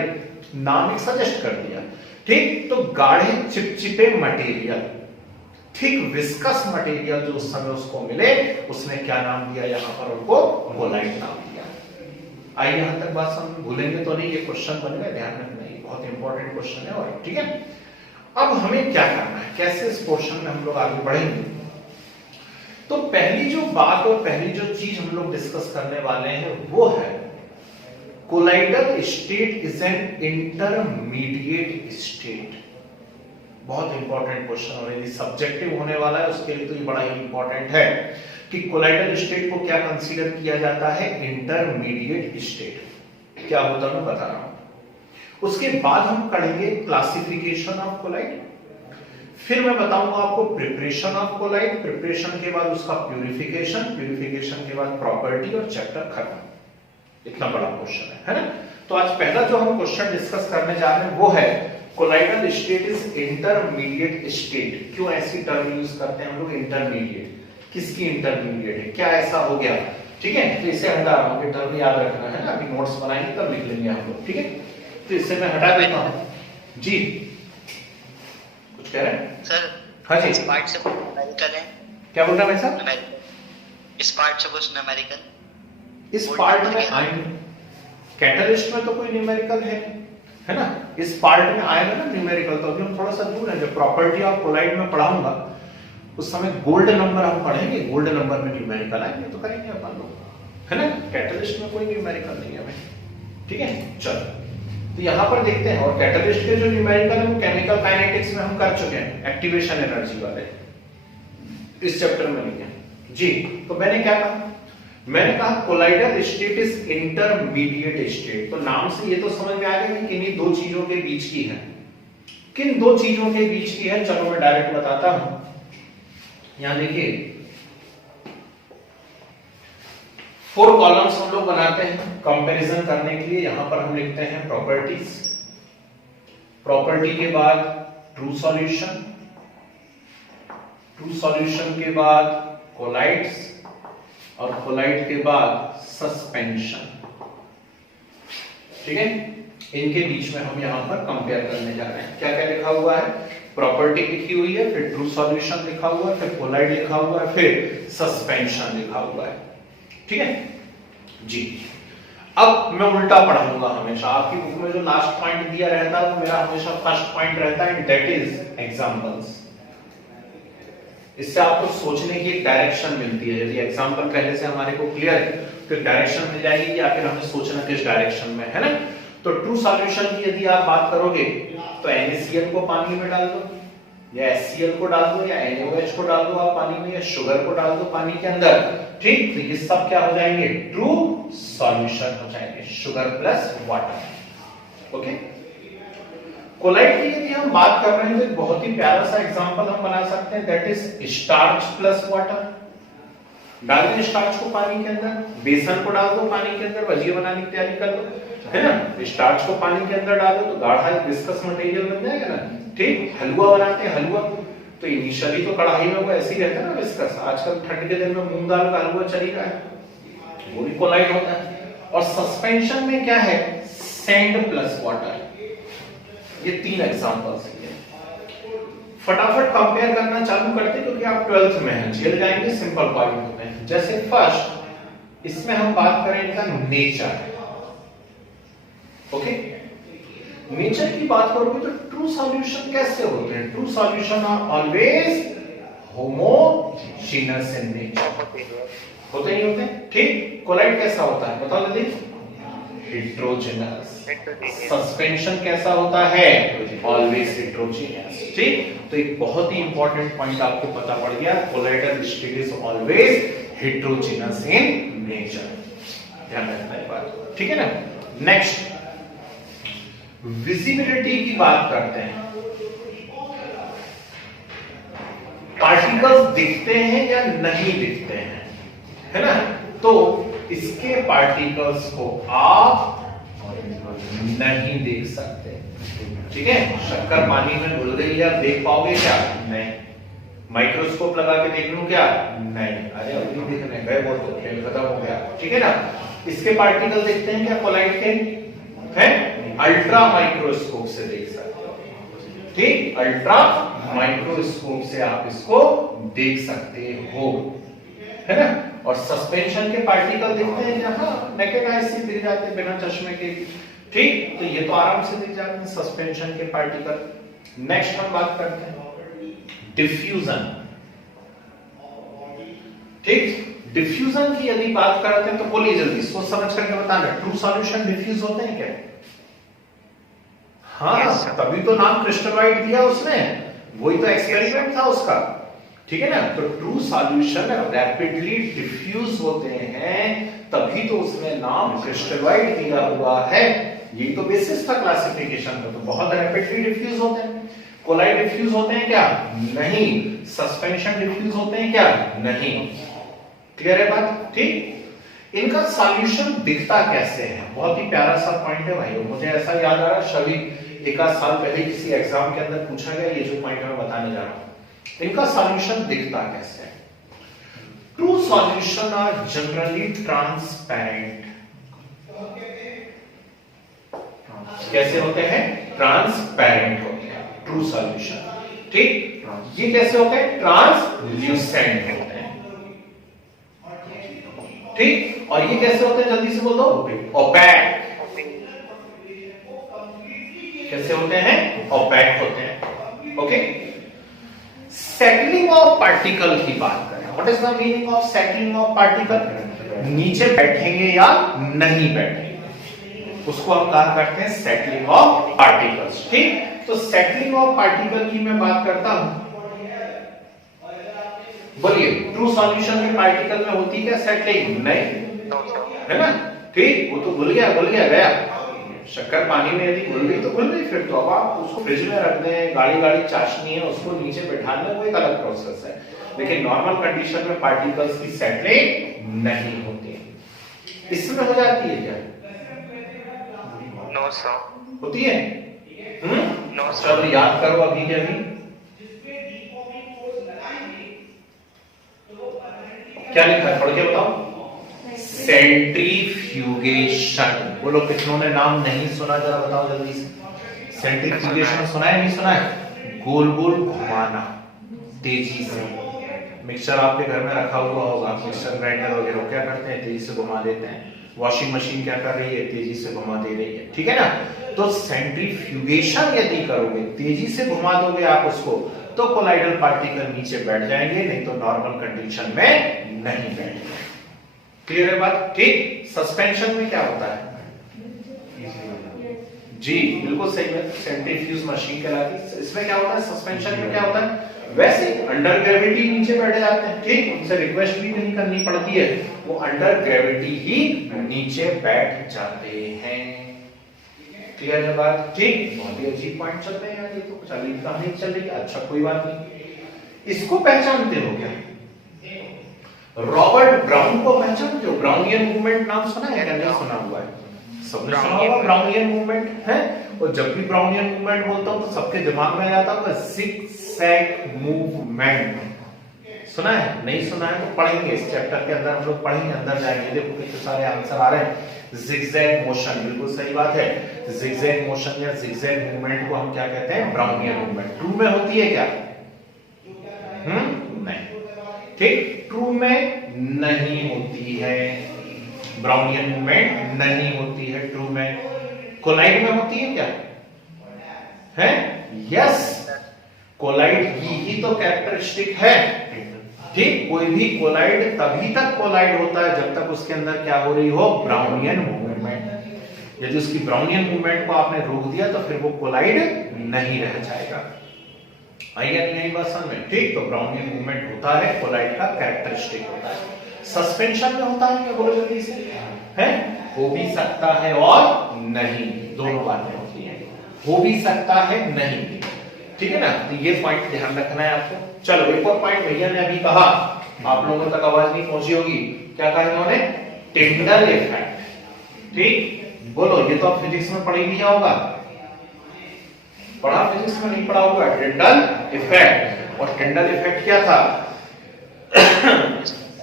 नाम एक सजेस्ट कर दिया, ठीक। तो गाढ़े चिपचिपे मटेरियल, थिक विस्कस मटेरियल जो उस समय उसको मिले, उसने क्या नाम दिया यहां पर, उनको कोलाइट नाम दिया। आइए यहां तक बात समझ, भूलेंगे तो नहीं, ये क्वेश्चन बनेगा, ध्यान रखना, ये बहुत इंपॉर्टेंट क्वेश्चन है। और ठीक है, अब हमें क्या करना है, कैसे इस पोर्शन में हम लोग आगे बढ़ेंगे। तो पहली जो बात और पहली जो चीज हम लोग डिस्कस करने वाले हैं वो है colloidal state is an intermediate state. बहुत इंपॉर्टेंट क्वेश्चन और यदि सब्जेक्टिव होने वाला है उसके लिए तो ये बड़ा ही इंपॉर्टेंट है कि कोलाइडल स्टेट को क्या कंसीडर किया जाता है, इंटरमीडिएट स्टेट। क्या होता है मैं बता रहा हूं। उसके बाद हम करेंगे क्लासिफिकेशन ऑफ कोलाइड, फिर मैं बताऊंगा आपको प्रिपरेशन ऑफ कोलाइड, प्रिपरेशन के बाद उसका प्यूरिफिकेशन, प्यूरिफिकेशन के बाद प्रॉपर्टी, और चैप्टर खत्म। इतना बड़ा क्वेश्चन है ना। तो आज पहला जो हम क्वेश्चन डिस्कस करने जा रहे हैं वो है colloidal state is intermediate state. क्यों ऐसी टर्म यूज करते हैं हम लोग, इंटरमीडिएट, किसकी इंटरमीडिएट है, क्या ऐसा हो गया, ठीक है। तो इसे हटा रहा हूं, टर्म याद रखना है ना, अभी नोट्स बनाएंगे तब लिख लेंगे हम लोग, ठीक है। तो इससे मैं हटा देता हूं जी। कुछ कह रहे हैं सर? हाँ जी, इस पार्ट से कुछ न्यूमेरिकल है? क्या बोल रहा है भाई साहब? न्यूमेरिकल, इस पार्ट से कुछ न्यूमेरिकल? इस पार्ट में आएंगे, कैटलिस्ट में तो कोई न्यूमेरिकल है ना, इस पार्ट में आएगा ना न्यूमेरिकल, तो अभी हम थोड़ा सा दूर है। जब प्रॉपर्टी ऑफ कोलाइड में पढ़ाऊंगा उस समय गोल्ड नंबर हम पढ़ेंगे, गोल्ड नंबर में न्यूमेरिकल आएंगे तो करेंगे अपन लोग, है ना। कैटलिस्ट में कोई न्यूमेरिकल नहीं है भाई, ठीक है। चलो तो यहां पर देखते हैं, और कैटलिस्ट के जो न्यूमेरिकल है वो केमिकल काइनेटिक्स में हम कर चुके हैं, एक्टिवेशन एनर्जी वाले, इस चैप्टर में नहीं है जी। तो मैंने क्या कहा, मैंने कहा colloidal state is intermediate state. तो नाम से ये तो समझ में आ गया कि किन्हीं दो चीजों के बीच की है। किन दो चीजों के बीच की है, चलो मैं डायरेक्ट बताता हूं। यहां देखिए 4 कॉलम्स हम लोग बनाते हैं कंपैरिजन करने के लिए। यहां पर हम लिखते हैं प्रॉपर्टीज, प्रॉपर्टी के बाद ट्रू सॉल्यूशन, ट्रू सॉल्यूशन के बाद कोलाइड्स, और कोलाइड के बाद सस्पेंशन, ठीक है। इनके बीच में हम यहां पर कंपेयर करने जा रहे हैं। क्या क्या लिखा हुआ है, प्रॉपर्टी लिखी हुई है, फिर ट्रू सॉल्यूशन लिखा हुआ है, फिर कोलाइड लिखा हुआ है, फिर सस्पेंशन लिखा हुआ है, ठीक है जी। अब मैं उल्टा पढ़ाऊंगा हमेशा। आपकी बुक में जो लास्ट पॉइंट दिया रहता है वो मेरा हमेशा फर्स्ट पॉइंट रहता है, दैट इज एग्जांपल्स। इससे आपको सोचने की एक डायरेक्शन मिलती है। यदि एग्जांपल पहले से हमारे को क्लियर है तो डायरेक्शन मिल जाएगी कि आखिर हमें सोचना किस डायरेक्शन में है ना। तो ट्रू सॉल्यूशन की यदि आप बात करोगे तो NaCl को पानी में डाल दो, या HCl को डाल दो, या NaOH को डाल दो आप पानी में, या शुगर को डाल दो पानी के अंदर, ठीक। तो ये सब क्या हो जाएंगे, ट्रू सॉल्यूशन हो जाएंगे, sugar plus water, okay. Colloid की यदि हम बात कर रहे हैं तो एक बहुत ही प्यारा सा एग्जांपल हम बना सकते हैं, that is starch plus water. डाल दें स्टार्च को पानी के अंदर, बेसन को डाल दो पानी के अंदर, भजिया बनाने की तैयारी कर लो, है ना। स्टार्च को पानी के अंदर डाल दो तो गाढ़ा एक विस्कस मटेरियल बन जाएगा ना, ठीक। हलवा बनाते हैं, हलवा तो इनिशियली तो कढ़ाई में वो ऐसे ही रहता है ना विस्कस। आजकल ठंड के दिन में मूंग दाल का हलवा चल ही रहा है, वो भी कोलाइड होता है। और सस्पेंशन में क्या है, सैंड प्लस वाटर। ये 3 एग्जांपल्स हैं। फटाफट कंपेयर करना चालू करते क्योंकि आप 12th में हैं, झेल जाएंगे, सिंपल पॉइंट होते हैं। जैसे फर्स्ट इसमें हम बात करें इनका नेचर, ओके। नेचर की बात करोगे तो ट्रू सॉल्यूशन कैसे होते हैं, true solution are always homogeneous in nature, होते ही होते हैं, ठीक। कोलाइड कैसा होता है बताओ जल्दी, हेट्रोजेनस। सस्पेंशन कैसा होता है, ऑलवेज हेट्रोजेनस, ठीक। तो एक बहुत ही इंपॉर्टेंट पॉइंट आपको पता पड़ गया, colloidal state is always heterogeneous in nature, ध्यान रखना ये बात, ठीक है ना। नेक्स्ट विजिबिलिटी की बात करते हैं। पार्टिकल्स दिखते हैं या नहीं दिखते हैं, है ना। तो इसके पार्टिकल्स को आप नहीं देख सकते, ठीक है। शक्कर पानी में घुल गई, आप देख पाओगे क्या, नहीं। माइक्रोस्कोप लगा के देख लूं क्या? नहीं, अरे अभी दिखने गए वो तो खेल खत्म हो गया, ठीक है ना। इसके पार्टिकल देखते हैं क्या कोलाइड के? हैं? अल्ट्रा माइक्रोस्कोप से देख सकते हो, ठीक, अल्ट्रा माइक्रोस्कोप से आप इसको देख सकते हो, है ना। और सस्पेंशन के पार्टिकल दिखते हैं जहां नेकेड आई से दिख जाते हैं बिना चश्मे के, ठीक, तो ये तो आराम से दिख जाते हैं सस्पेंशन के पार्टिकल। नेक्स्ट हम बात करते हैं डिफ्यूजन, ठीक। डिफ्यूजन की यदि बात करते हैं तो बोलिए जल्दी, सोच समझ करके बताना, ट्रू सॉल्यूशन डिफ्यूज होते हैं क्या? हाँ, Yes, तभी तो नाम क्रिस्टलॉइड दिया उसने, वही तो एक्सपेरिमेंट था उसका, ठीक है ना। तो ट्रू सॉल्यूशन रैपिडली डिफ्यूज होते हैं, तभी तो उसमें नाम क्रिस्टलॉइड दिया हुआ है। ये तो बेसिस था क्लासिफिकेशन का, तो बहुत रैपिडली डिफ्यूज होते हैं। कोलाइड डिफ्यूज होते हैं क्या? नहीं। सस्पेंशन डिफ्यूज होते हैं क्या? नहीं। क्लियर है बात, ठीक। इनका सॉल्यूशन दिखता कैसे है? बहुत ही प्यारा सा पॉइंट है भाई, मुझे ऐसा याद आ रहा है सभी एक आध साल पहले किसी एग्जाम के अंदर पूछा गया, ये जो पॉइंट मैं बताने जा रहा हूं, इनका सॉल्यूशन दिखता कैसे है? True solution are generally transparent. कैसे होते हैं? ट्रांसपेरेंट होते हैं ट्रू सॉल्यूशन, ठीक। ये कैसे होते हैं? ट्रांसल्यूसेंट होते हैं, ठीक। और ये कैसे होते हैं? जल्दी से बोल दो। ओपैक। कैसे होते हैं? ओपैक होते हैं, ओके। सेटलिंग ऑफ पार्टिकल की बात करें, what is the meaning of settling of particle? नीचे बैठेंगे या नहीं बैठेंगे, उसको हम कहा करते हैं सेटलिंग ऑफ पार्टिकल्स, ठीक। तो सेटलिंग ऑफ पार्टिकल की मैं बात करता हूं, बोलिए ट्रू सॉल्यूशन में पार्टिकल में होती क्या सेटलिंग? नहीं, है ना, ठीक। वो तो घुल गया गया, शक्कर पानी में यदि घुल गई तो घुल गई, फिर तो अब आप उसको फ्रिज में रख दें, गाड़ी चाशनी है उसको नीचे बैठा लें, वो एक अलग प्रोसेस है। लेकिन नॉर्मल कंडीशन में पार्टिकल्स की सेटलिंग नहीं होती। इसमें हो जाती है क्या? नो सर, होती है? नो चलो सर। याद करो अभी के अभी क्या लिखा है, पढ़ के बताओ। सेंट्रीफ्यूगेशन। बोलो कितनों ने नाम नहीं सुना, जरा बताओ जल्दी से। सेंट्रीफ्यूगेशन सुना है, नहीं सुना है? गोल गोल घुमाना तेजी से। मिक्सचर आपके घर में रखा हुआ होगा, मिक्सचर ग्राइंडर वगैरह क्या करते हैं? तेजी से घुमा देते हैं। वॉशिंग मशीन क्या कर रही है? तेजी से घुमा दे रही है, ठीक है ना। तो सेंट्रीफ्यूगेशन यदि करोगे, तेजी से घुमा दोगे आप उसको, तो कोलाइडल पार्टिकल नीचे बैठ जाएंगे, नहीं तो नॉर्मल कंडीशन में नहीं बैठेंगे। क्लियर है बात, ठीक। सस्पेंशन में क्या होता है? जी बिल्कुल सही है, सेंट्रीफ्यूज मशीन कहलाती है। इसमें क्या होता है? सस्पेंशन में क्या होता है? वैसे अंडर ग्रेविटी नीचे बैठ जाते हैं, ठीक, उनसे रिक्वेस्ट भी नहीं करनी पड़ती है, वो अंडर ग्रेविटी ही नीचे बैठ जाते हैं। क्लियर है बात, ठीक। बहुत ही अजीब पॉइंट चल रहे हैं यार, ये तो चल रही कहानी चल रही है। अच्छा कोई बात नहीं। इसको पहचानते हो क्या? रॉबर्ट ब्राउन को पहचानते हो? ब्राउनियन मूवमेंट नाम सुना है या नहीं सुना हुआ है? सबने सुना होगा ब्राउनियन मूवमेंट है। और जब भी ब्राउनियन मूवमेंट बोलता हूं तो सबके दिमाग में आ जाता होगा जिगजैग मूवमेंट। सुना है? नहीं सुना है तो पढ़ेंगे, इस चैप्टर के अंदर हम लोग पढ़ेंगे, अंदर जाएंगे। देखो कितने सारे आंसर आ रहे हैं। जिगजैग मोशन, बिल्कुल सही बात है। जिगजैग मोशन या जिगजैग मूवमेंट को हम क्या कहते हैं? Brownian movement. ट्रू में होती है क्या? नहीं, ठीक, ट्रू में नहीं होती है। ब्राउनियन मूवमेंट नहीं होती है ट्रू में। कोलाइड में होती है क्या? है? यस, कोलाइड की ही तो कैरेक्टरिस्टिक है, ठीक। कोई भी कोलाइड तभी तक कोलाइड होता है जब तक उसके अंदर क्या हो रही हो? Brownian movement. यदि उसकी ब्राउनियन मूवमेंट को आपने रोक दिया तो फिर वो कोलाइड नहीं रह जाएगा। आइए नहीं बात समझ में, ठीक। तो ब्राउनियन मूवमेंट होता है, कोलाइड का कैरेक्टरिस्टिक होता है। सस्पेंशन में होता है क्या? बोलो जल्दी से। है? हो भी सकता है और नहीं, दोनों बातें होती हैं। हो भी सकता है, नहीं, ठीक है ना। तो ये पॉइंट ध्यान रखना है आपको। चलो एक और पॉइंट भैया ने अभी कहा, आप लोगों तक आवाज नहीं पहुंची होगी, क्या कहा इन्होंने? टिंडल इफेक्ट, ठीक। बोलो, ये तो आप फिजिक्स में पढ़ ही लिया होगा, पढ़ा? फिजिक्स में नहीं पढ़ा होगा? Tyndall effect. और टिंडल इफेक्ट क्या था?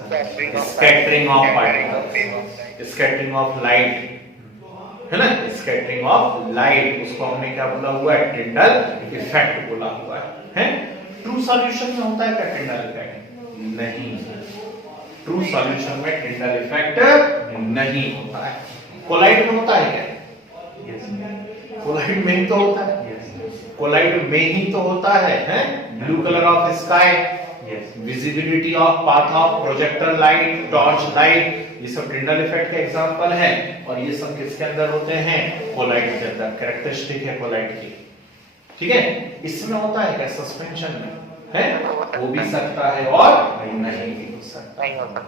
Scattering of particles, scattering of light, है ना, स्कैटरिंग ऑफ लाइट, उसको हमने क्या बोला हुआ है? टिंडल इफेक्ट बोला हुआ है? ट्रू सॉल्यूशन में होता है क्या टिंडल इफेक्ट? नहीं, ट्रू सॉल्यूशन में टिंडल इफेक्ट नहीं होता है। कोलाइड में होता है क्या? कोलाइड में ही तो होता है, कोलाइड में ही तो होता है, blue colour of sky, visibility of path of projector light, torch light, ये सब टिंडल इफेक्ट के एग्जांपल हैं। और ये सब किसके अंदर होते हैं? कोलाइड के अंदर, कैरेक्टरिस्टिक है कोलाइड की, ठीक है। इसमें होता है क्या? सस्पेंशन में है, हो भी सकता है और नहीं भी हो सकता। नहीं होता।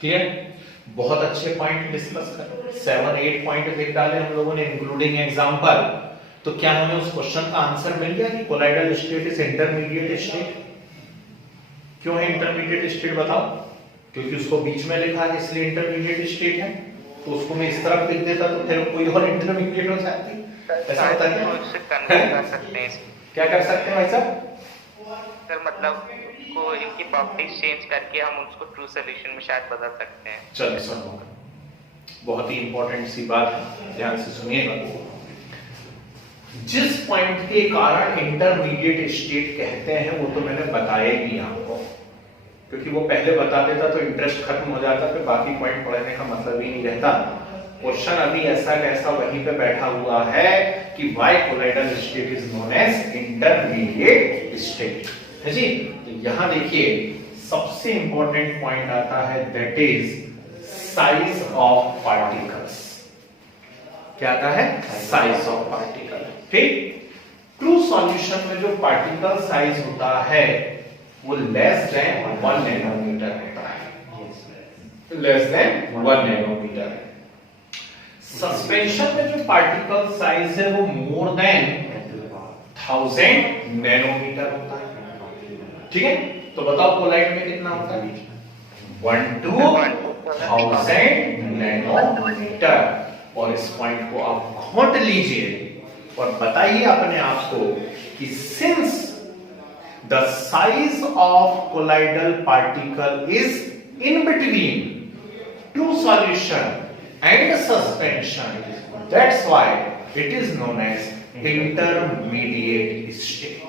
क्लियर? बहुत अच्छे पॉइंट डिस्कस कर, 7-8 पॉइंट लिख डाले हम लोगों ने इंक्लूडिंग एग्जांपल। तो क्या हमें उस क्वेश्चन का आंसर मिल गया कि colloidal state is intermediate state? क्यों है इंटरमीडिएट स्टेट बताओ? क्योंकि उसको बीच में लिखा है इसलिए इंटरमीडिएट स्टेट है। तो उसको मैं इस तरफ लिख देता तो फिर कोई और इंटरमीडिएट हो जाती। ऐसा होता है उससे कन्वर्ट कर सकते हैं। क्या कर सकते हैं भाई साहब? सर मतलब को इनकी प्रॉपर्टीज चेंज करके हम उसको ट्रू सॉल्यूशन में शायद बदल सकते हैं। चलो सुनो, बहुत ही इंपॉर्टेंट सी बात है, ध्यान से सुनिएगा। जिस पॉइंट के कारण इंटरमीडिएट स्टेट कहते हैं वो तो मैंने बताया ही आपको, क्योंकि वो पहले बता देता तो इंटरेस्ट खत्म हो जाता, फिर बाकी पॉइंट पढ़ने का मतलब ही नहीं रहता। क्वेश्चन अभी ऐसा कैसा वहीं पे बैठा हुआ है कि why colloidal state is known as intermediate state, है जी। तो यहां देखिए सबसे इंपॉर्टेंट पॉइंट आता है, that is size of particles. क्या आता है? साइज ऑफ पार्टिकल, ठीक। ट्रू सॉल्यूशन में जो पार्टिकल साइज होता है वो लेस देन 1 नैनोमीटर होता है, लेस देन 1 नैनोमीटर। सस्पेंशन में जो पार्टिकल साइज है वो मोर देन 1000 नैनोमीटर होता है, ठीक है। तो बताओ कोलाइड में कितना होता है? 1 to 1000 नैनोमीटर। और इस पॉइंट को आप घोट लीजिए और बताइए अपने आप को कि since the size of colloidal particle is in between true solution and suspension, that's why it is known as intermediate state।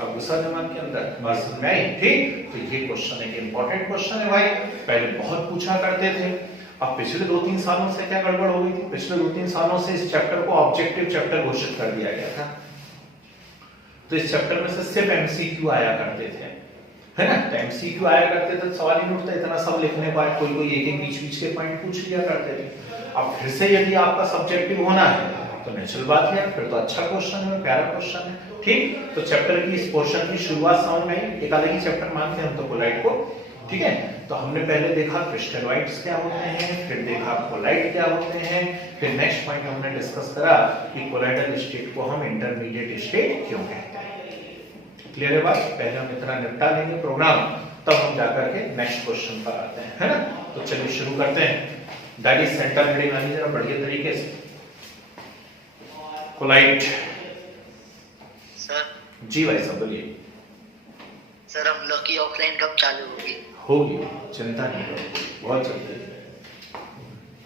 अब गुस्सा दिमाग के अंदर बस नहीं, ठीक। तो ये क्वेश्चन एक इंपॉर्टेंट क्वेश्चन है भाई, पहले बहुत पूछा करते थे। अब पिछले 2-3 सालों से क्या गड़बड़ हो गई थी? पिछले 2-3 सालों से इस चैप्टर को ऑब्जेक्टिव चैप्टर घोषित कर दिया गया था, तो इस चैप्टर में से सिर्फ एमसीक्यू आया करते थे, है ना। तो एमसीक्यू आया करते थे, सवाल ही नहीं उठता इतना सब लिखने के बाद, कोई कोई एक बीच के पॉइंट पूछ लिया करते थे। अब फिर से यदि आपका सब्जेक्टिव होना है तो नेचुरल बात है, फिर तो अच्छा क्वेश्चन है, प्यारा क्वेश्चन है, ठीक। तो चैप्टर की इस पोर्शन की शुरुआत साउंड में एक अलग ही चैप्टर मानते हैं हम तो कोलाइड को, ठीक है। तो हमने पहले देखा क्रिस्टलॉइड्स क्या होते हैं, फिर देखा कोलाइड क्या होते हैं, फिर नेक्स्ट पॉइंट हमने डिस्कस करा कि कोलाइडल स्टेट को हम इंटरमीडिएट स्टेट क्यों कहते हैं। क्लियर है बात? पहले हम इतना निपटा लेंगे प्रोग्राम, तब हम जाकर के नेक्स्ट क्वेश्चन पर आते हैं, है ना। तो चलिए शुरू करते हैं। दैट इज सेंटर हेडिंग वाली जरा बढ़िया तरीके से। कोलाइड। सर जी भाई साहब बोलिए। सर हम लोग की ऑफलाइन कब चालू होगी? होगी, चिंता नहीं करो, बहुत जल्दी,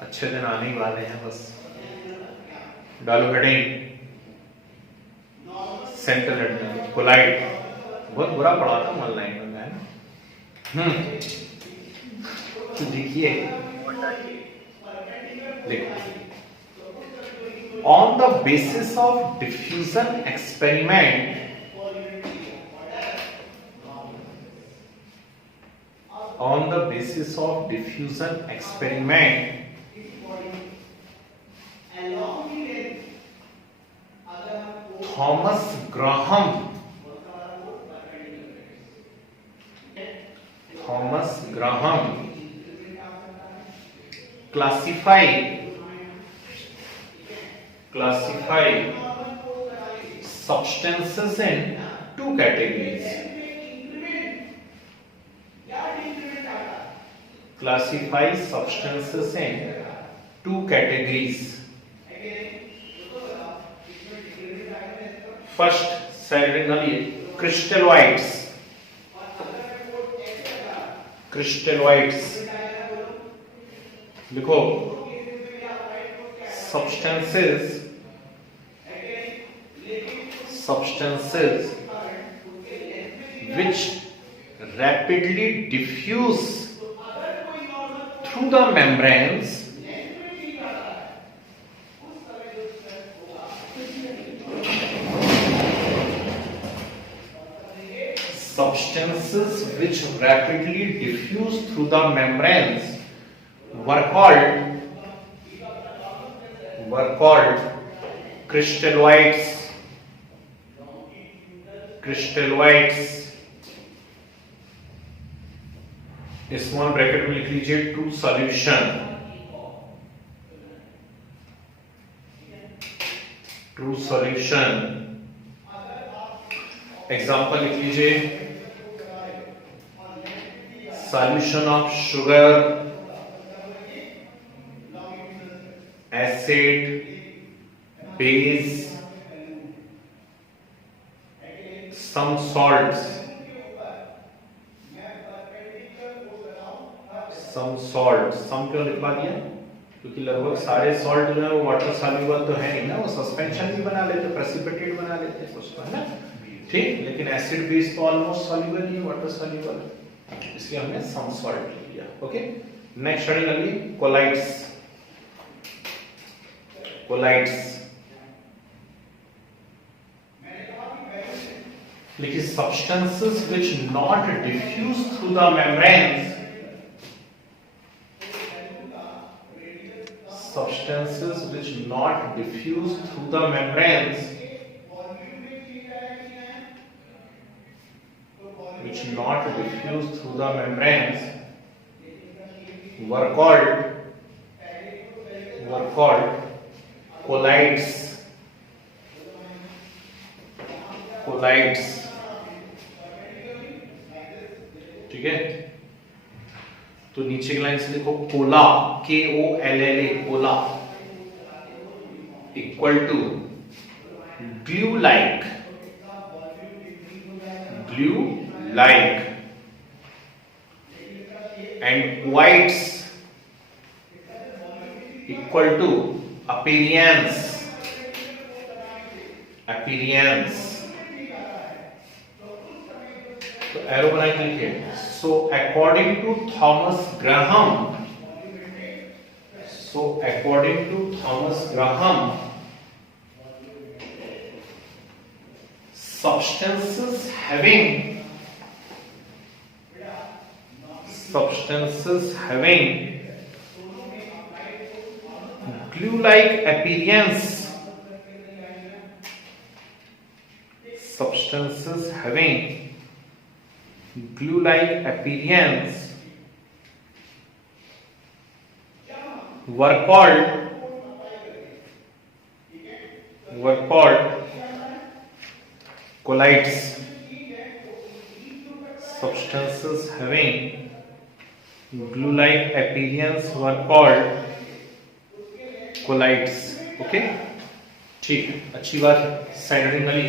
अच्छे दिन आने ही वाले हैं। बस डालो हेडिंग सेंटर हेडिंग कोलाइड। बहुत बुरा पढ़ा था ऑनलाइन में मैं, तो देखिए on the basis of diffusion experiment, on the basis of diffusion experiment, Thomas Graham classified substances in 2 categories. Classify substances in 2 categories. First, crystalloids, crystalloids लिखो, substances which rapidly diffuse through the membranes substances which rapidly diffuse through the membranes were called crystalloids. Small bracket में लिख लीजिए true solution, true solution. Example लिख लीजिए, solution of sugar, acid, base, some salts, some क्यों लिखवा दिया? क्योंकि लगभग सारे सॉल्ट जो है वो वाटर सॉल्युबल तो है नहीं ना, वो सस्पेंशन भी बना लेते, प्रेसिपिटेट बना लेते कुछ तो है ना, ठीक। लेकिन एसिड बेस तो ऑलमोस्ट सॉल्युबल ही, वाटर सॉल्युबल, इसलिए हमने सम सॉल्ट लिख लिया। ओके, नेक्स्ट स्टडी कर ली कोलाइड्स। लिखिए substances which not diffuse through the membranes, substances which not diffuse through the membranes, which not diffuse through the membranes were called colloids. ठीक है, तो नीचे की लाइन से लिखो kolla, KOLLA, kolla equal to glue like and whites equal to appearance। तो arrow बना के लिखिए, so according to Thomas Graham, substances having glue-like appearance, were called colloids। Substances having glue-like appearance were called colloids। Okay, ठीक, अच्छी बात है। साइनोनिमली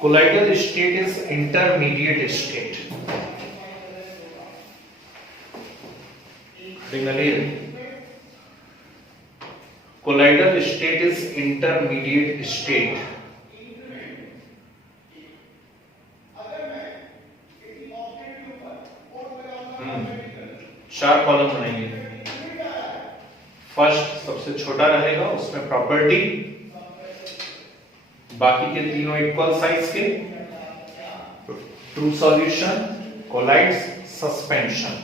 colloidal state is intermediate state। colloidal state is intermediate state। चार column बनाएंगे। First सबसे छोटा रहेगा, उसमें प्रॉपर्टी, बाकी के तीनों इक्वल साइज के, true solution, colloids, suspension.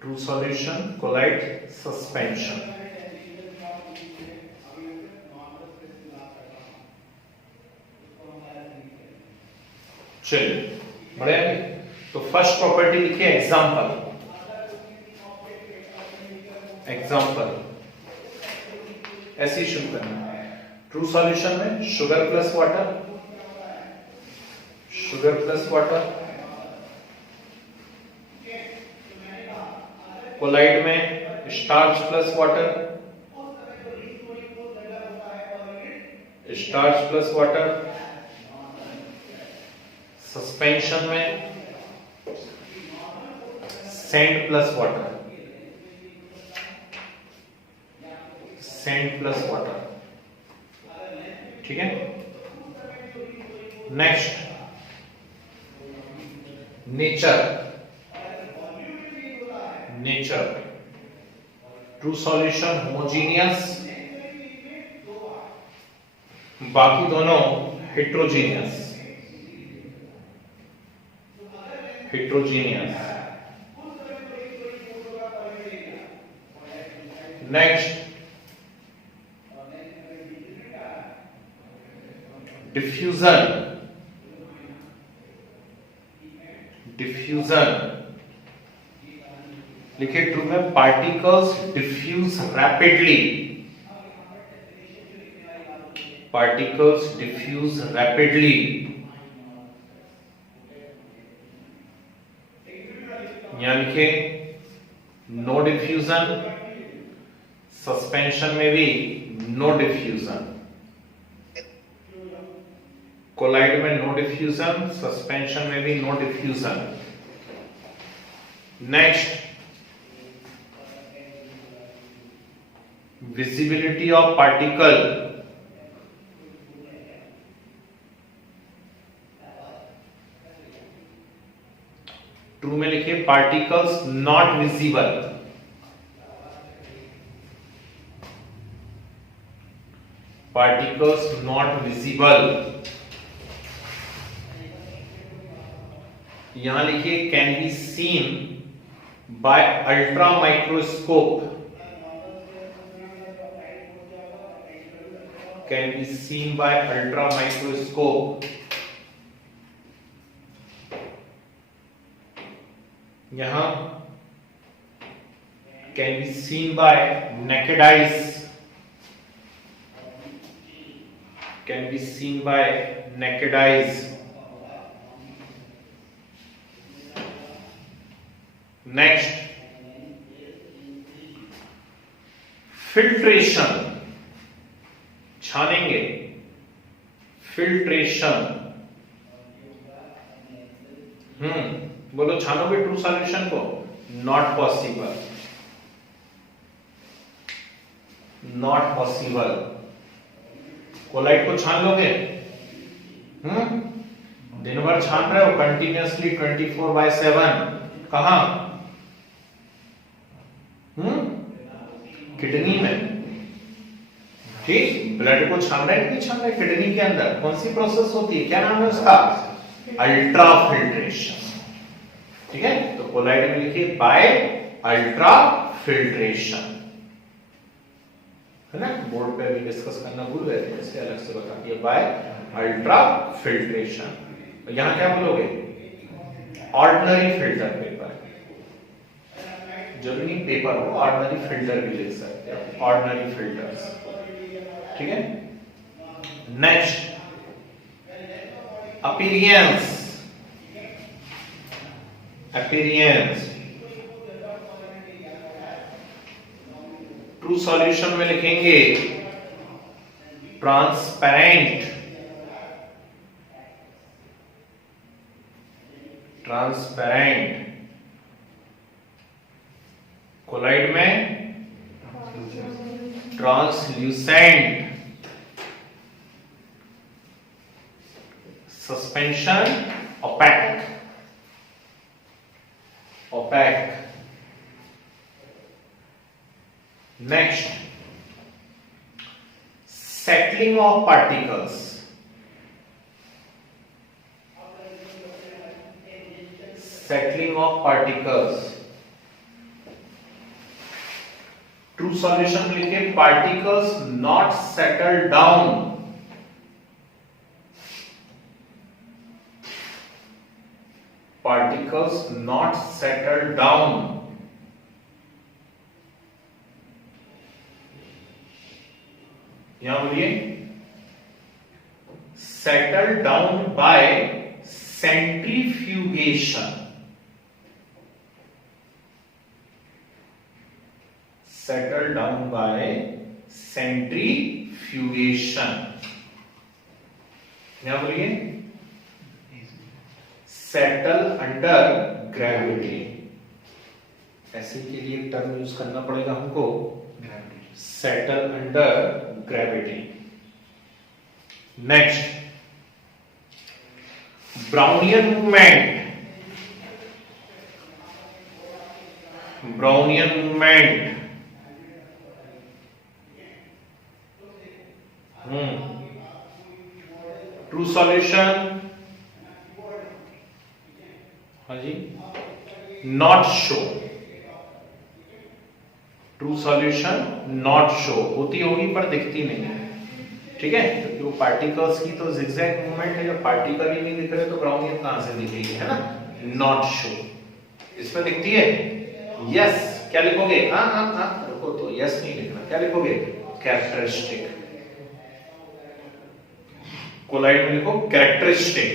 True solution, colloid, suspension. चलिए बढ़िया है। तो फर्स्ट प्रॉपर्टी लिखिए एग्जाम्पल। ऐसे ही शुरू करना है। ट्रू सॉल्यूशन में शुगर प्लस वाटर, कोलाइड में starch plus water, starch plus water, suspension में sand plus water, sand plus water, ठीक है। Next nature, nature true solution homogeneous, बाकी दोनों heterogeneous, heterogeneous. Next diffusion, diffusion लिखिए ट्रू में particles diffuse rapidly, particles diffuse rapidly. यहां लिखिए no diffusion, suspension में भी नो डिफ्यूजन, कोलाइड में नो डिफ्यूजन, सस्पेंशन में भी no diffusion. Next visibility of particle, true में लिखिए particles not visible, particles not visible. यहां लिखिए can be seen by ultra microscope, can be seen by ultra microscope. यहां can be seen by naked eyes, can be seen by naked eyes. Next filtration, छानेंगे, filtration. बोलो छानोगे true solution को? Not possible, not possible. Colloid को छान लोगे? दिन भर छान रहे हो कंटिन्यूअसली 24/7, कहां? किडनी में, ठीक। ब्लड को छान रहे नहीं छान रहे, किडनी के अंदर कौन सी प्रोसेस होती है, क्या नाम है उसका? अल्ट्रा फिल्ट्रेशन, ठीक है। तो कोलाइड में लिखिए बाय अल्ट्रा फिल्ट्रेशन, है ना। बोर्ड पे भी डिस्कस करना भूल गए थे, इसलिए अलग से बता दिया बाय अल्ट्रा फिल्ट्रेशन। यहां क्या बोलोगे? ऑर्डिनरी फिल्टर पेपर, जरूरी पेपर हो, ऑर्डिनरी फिल्टर भी लिख सकते हो, ऑर्डिनरी फिल्टर्स, ठीक है। Next appearance, appearance true solution में लिखेंगे ट्रांसपेरेंट, ट्रांसपेरेंट। कोलाइड में translucent, suspension opaque, opaque. Next settling of particles, settling of particles. True solution लिखे particles not settle down, particles not settle down, यहां बोलिए settle down by centrifugation, settle down by centrifugation, क्या बोलिए? Settle under gravity. ऐसे के लिए term use करना पड़ेगा हमको, settle under gravity. Next, Brownian movement. Brownian movement true solution, हाँ जी, not show. True solution not show, होती होगी पर दिखती नहीं है, ठीक है, क्योंकि वो पार्टिकल्स की तो जिगजैग मूवमेंट है, जब पार्टिकल ही नहीं दिख रहे तो ब्राउनियन कहां से दिखेगी, है ना? नॉट शो, इसमें दिखती है। यस, क्या लिखोगे? हाँ, रुको, तो यस नहीं लिखना, क्या लिखोगे? कैरेक्टरिस्टिक। कोलाइड में लिखो कैरेक्टरिस्टिक।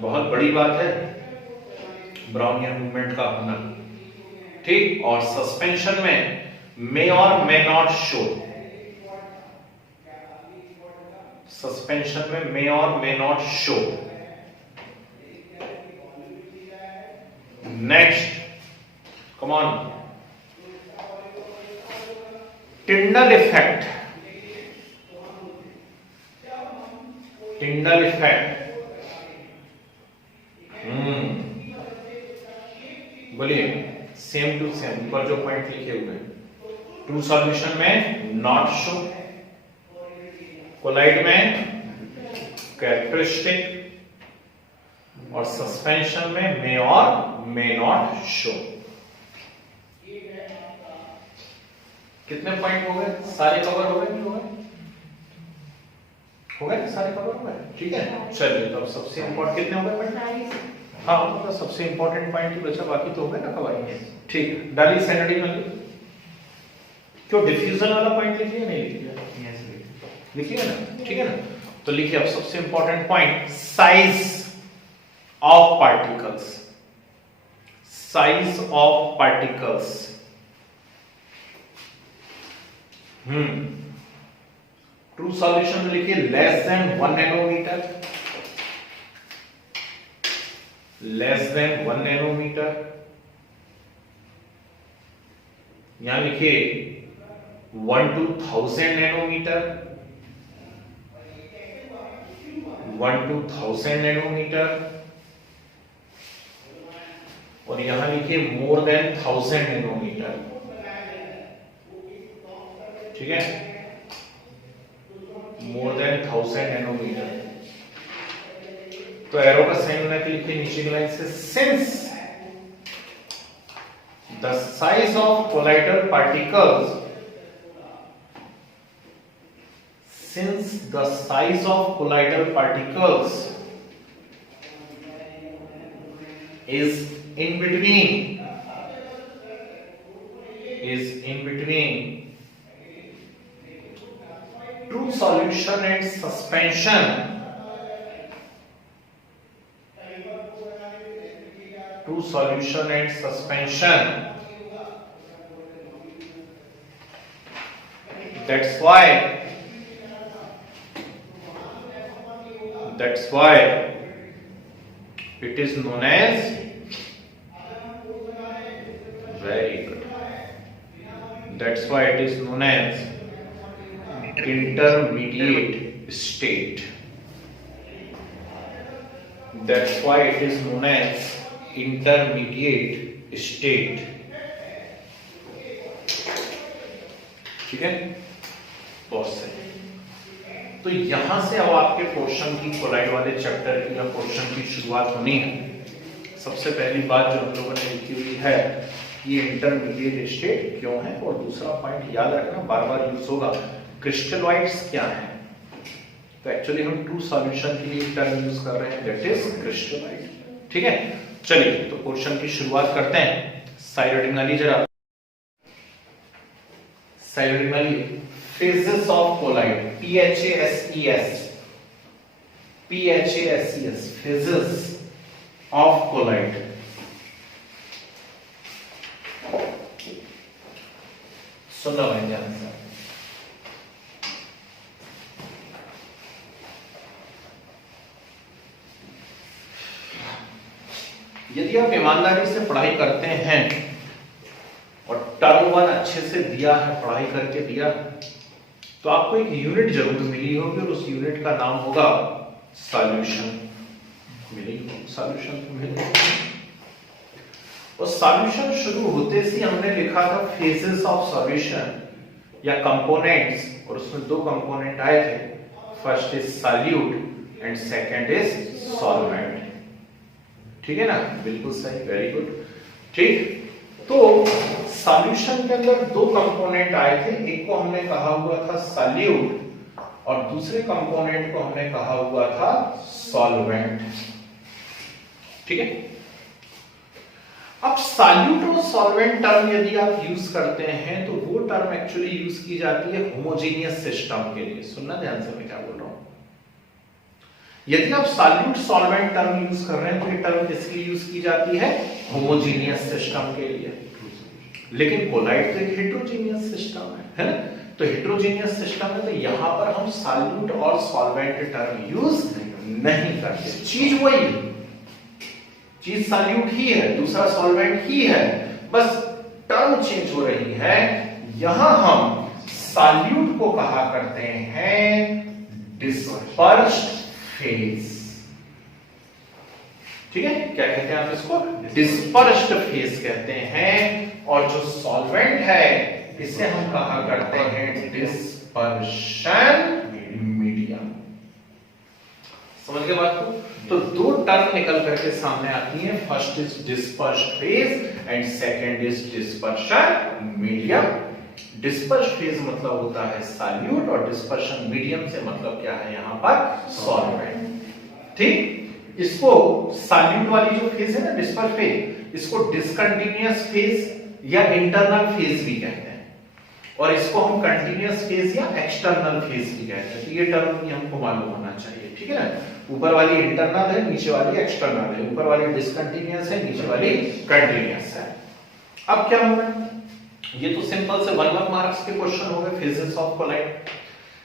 बहुत बड़ी बात है ब्राउनियन मूवमेंट का होना, ठीक। और सस्पेंशन में मे और मे नॉट शो। सस्पेंशन में मे और may not show. Next, come on, Tyndall effect. Tyndall effect, बोलिए। सेम टू सेम, ऊपर जो पॉइंट लिखे हुए हैं। ट्रू सॉल्यूशन में नॉट शो, कोलाइड में कैरेक्टरिस्टिक, और सस्पेंशन में मे और मे नॉट शो। कितने पॉइंट हो गए? सारे कवर हो गए? हो गए सारे कवर हो गए, ठीक है। चलिए, तो अब सबसे इंपॉर्टेंट कितने हो गए पॉइंट? हाँ, मतलब सबसे इंपॉर्टेंट पॉइंट ही बचा, बाकी तो हो गए ना कवर, ठीक। डालिए सैनिटी में, क्यों डिफ्यूजन वाला पॉइंट लिखिए, नहीं लिखिए? लिखिए ना, ठीक है ना। तो लिखिए अब सबसे important point, size of particles. Size of particles, true solution में लिखिए less than 1 nanometre. Less than 1 nanometre, यहां लिखिए 1 to 1000 नैनोमीटर। 1 to 1000 नैनोमीटर, और यहां लिखिए मोर देन 1000 नैनोमीटर, ठीक है, मोर देन 1000 नैनोमीटर। तो एरो का साइन होना के लिखिए नीचे की लाइन से, since the size of colloidal particles, since the size of colloidal particles is in between true solution and suspension, true solution and suspension, that's why it is known as, very good, that's why it is known as intermediate state. That's why it is known as intermediate state. ठीक है, बहुत सही। तो यहां से अब आपके portion की, कोलाइड वाले चैप्टर की या पोर्शन की शुरुआत होनी है। सबसे पहली बात जो हम लोगों ने लिखी हुई है, ये इंटरमीडिएट स्टेट क्यों है, और दूसरा पॉइंट याद रखना, बार बार यूज होगा, क्रिस्टलॉइड्स क्या है। तो एक्चुअली हम ट्रू सॉल्यूशन के लिए टर्म यूज कर रहे हैं, दैट इज क्रिस्टलॉइड, ठीक है। चलिए, तो पोर्शन की शुरुआत करते हैं। साइरोडिग्नाली जरा, साइरोडिग्नाली phases of colloid, PHASES, phases of colloid। सुनो भाई ध्यान से, यदि आप ईमानदारी से पढ़ाई करते हैं और टर्म 1 अच्छे से दिया है, पढ़ाई करके दिया है, तो आपको एक यूनिट जरूर मिली होगी और उस यूनिट का नाम होगा सॉल्यूशन। मिली सॉल्यूशन तो मिली। और सॉल्यूशन शुरू होते से हमने लिखा था फेजेस ऑफ सॉल्यूशन या कंपोनेंट्स, और उसमें दो कंपोनेंट आए थे, first is solute and second is solvent. ठीक है ना, बिल्कुल सही, वेरी गुड। ठीक, तो सॉल्यूशन के अंदर दो कंपोनेंट आए थे, एक को हमने कहा हुआ था सॉल्यूट और दूसरे कंपोनेंट को हमने कहा हुआ था सॉल्वेंट। ठीक है, अब सॉल्यूट और सॉल्वेंट टर्म यदि आप यूज करते हैं तो वो टर्म एक्चुअली यूज की जाती है होमोजेनियस सिस्टम के लिए। सुनना ध्यान से मैं क्या बोल रहा हूं। यदि आप सॉल्यूट सॉल्वेंट टर्म यूज कर रहे हैं तो ये टर्म किसके लिए यूज की जाती है? होमोजेनियस सिस्टम के लिए। लेकिन कोलाइड तो एक हेटेरोजेनियस सिस्टम है ना? तो हेटेरोजेनियस सिस्टम है, तो यहां पर हम सॉल्यूट और सॉल्वेंट टर्म यूज नहीं करते। चीज वही है, चीज सॉल्यूट ही है, दूसरा सॉल्वेंट ही है, बस टर्म चेंज हो रही है। यहां हम सॉल्यूट को कहा करते हैं डिस्पर्स्ड फेज। ठीक है, क्या कहते हैं आप इसको? डिस्पर्स्ड फेज कहते हैं। और जो सॉल्वेंट है इसे हम कहा करते हैं डिस्पर्शन मीडियम। समझ गए बात को? तो दो टर्म निकल करके सामने आती हैं, first is dispersed phase and second is dispersion medium. Dispersed phase मतलब होता है सॉल्यूट और डिस्पर्शन मीडियम से मतलब क्या है यहां पर? सॉल्वेंट। ठीक, इसको सॉल्यूट वाली जो फेज है ना, डिस्पर्स्ड फेज, इसको डिसकंटीन्यूअस फेज या इंटरनल फेज भी कहते हैं, और इसको हम कंटीन्यूअस फेज या एक्सटर्नल फेज भी कहते हैं। तो ये टर्म भी हमको मालूम होना चाहिए। ठीक है ना, ऊपर वाली इंटरनल है, नीचे वाली एक्सटर्नल है, ऊपर वाली डिसकंटीन्यूअस है, नीचे वाली कंटीन्यूअस है। अब क्या होगा, ये तो सिंपल से 1 मार्क्स के क्वेश्चन हो गए फेजेस ऑफ कोलाइड।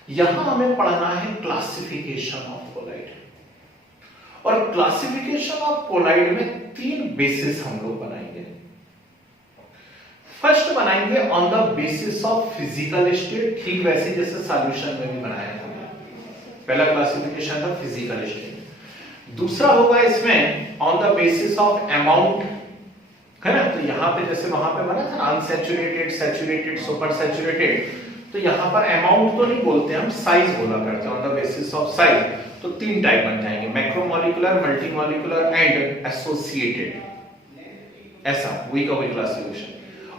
यहां हमें पढ़ना है क्लासिफिकेशन ऑफ कोलाइड, और क्लासिफिकेशन ऑफ कोलाइड में 3 बेसिस हम लोग बनाएंगे। फर्स्ट बनाएंगे on the basis of physical state, ठीक वैसे जैसे सॉल्यूशन में भी बनाया था। पहला क्लासिफिकेशन था फिजिकल स्टेट। दूसरा होगा इसमें on the basis of amount, है ना? तो यहां पे जैसे वहां पे बना था अनसैचुरेटेड, सैचुरेटेड, सुपर सैचुरेटेड, तो यहां पर अमाउंट तो नहीं बोलते हम, साइज बोला करते हैं, on the basis of size. तो 3 टाइप बन जाएंगे, मैक्रोमोलिकुलर, मल्टीमोलिकुलर एंड एसोसिएटेड। ऐसा वही का वही क्लासिफिकेशन।